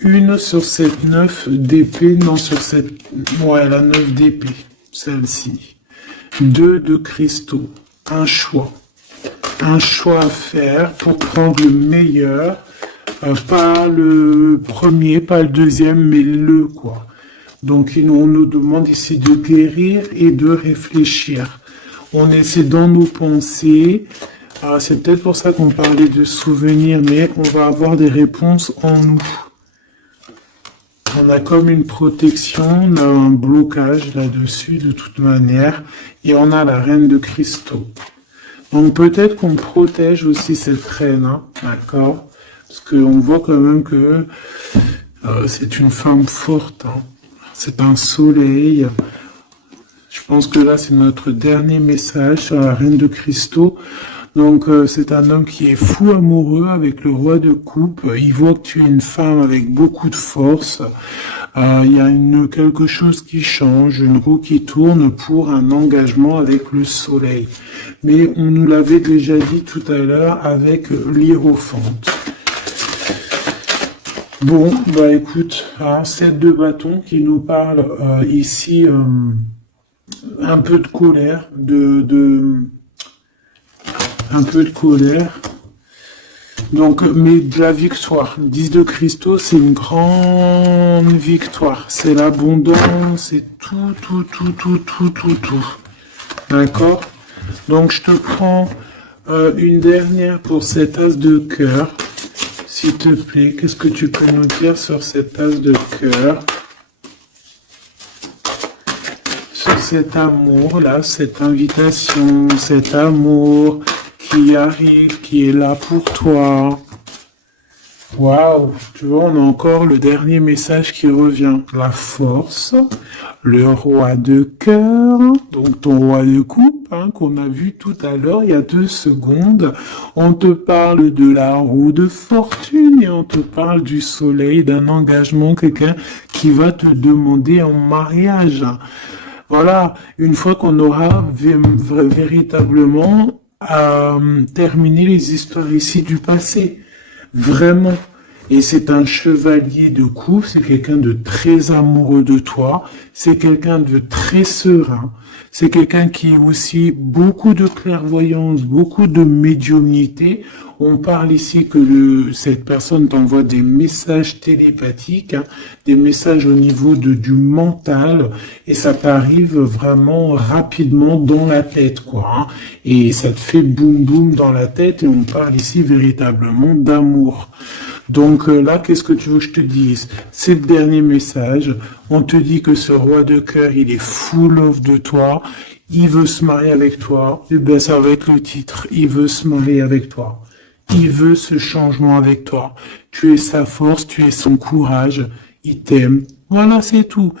Une sur cette 9 d'épée, non sur cette... Ouais, la 9 d'épée, celle-ci. 2 de cristaux, un choix. Un choix à faire pour prendre le meilleur, pas le premier, pas le deuxième, mais le quoi. Donc on nous demande ici de guérir et de réfléchir. On essaie dans nos pensées. C'est peut-être pour ça qu'on parlait de souvenirs, mais on va avoir des réponses en nous. On a comme une protection, on a un blocage là-dessus de toute manière, et on a la reine de cristaux. Donc peut-être qu'on protège aussi cette reine, hein, d'accord? Parce qu'on voit quand même que c'est une femme forte, hein. C'est un soleil. Je pense que là, c'est notre dernier message sur la reine de cristaux. Donc, c'est un homme qui est fou amoureux avec le roi de coupe. Il voit que tu es une femme avec beaucoup de force. Il y a quelque chose qui change, une roue qui tourne pour un engagement avec le soleil. Mais on nous l'avait déjà dit tout à l'heure avec l'hiérophante. Bon, bah écoute, 7 de bâton qui nous parle ici un peu de colère, un peu de colère. Donc, mais de la victoire. 10 de cristaux, c'est une grande victoire. C'est l'abondance, c'est tout. D'accord? Donc, je te prends une dernière pour cet as de cœur. S'il te plaît, qu'est-ce que tu peux nous dire sur cet as de cœur? Sur cet amour-là, cette invitation, cet amour qui arrive, qui est là pour toi. Waouh, tu vois, on a encore le dernier message qui revient. La force, le roi de cœur, donc ton roi de coupe, hein, qu'on a vu tout à l'heure, il y a 2 secondes. On te parle de la roue de fortune et on te parle du soleil, d'un engagement, quelqu'un qui va te demander en mariage. Voilà, une fois qu'on aura véritablement terminé les histoires ici du passé. Vraiment. Et c'est un chevalier de coupe, c'est quelqu'un de très amoureux de toi, c'est quelqu'un de très serein, c'est quelqu'un qui a aussi beaucoup de clairvoyance, beaucoup de médiumnité. On parle ici que cette personne t'envoie des messages télépathiques, hein, des messages au niveau du mental, et ça t'arrive vraiment rapidement dans la tête, quoi. Hein, et ça te fait boum boum dans la tête, et on parle ici véritablement d'amour. Donc là, qu'est-ce que tu veux que je te dise? C'est le dernier message. On te dit que ce roi de cœur, il est full of de toi. Il veut se marier avec toi. Et bien, ça va être le titre. Il veut se marier avec toi. Il veut ce changement avec toi. Tu es sa force, tu es son courage. Il t'aime. Voilà, c'est tout.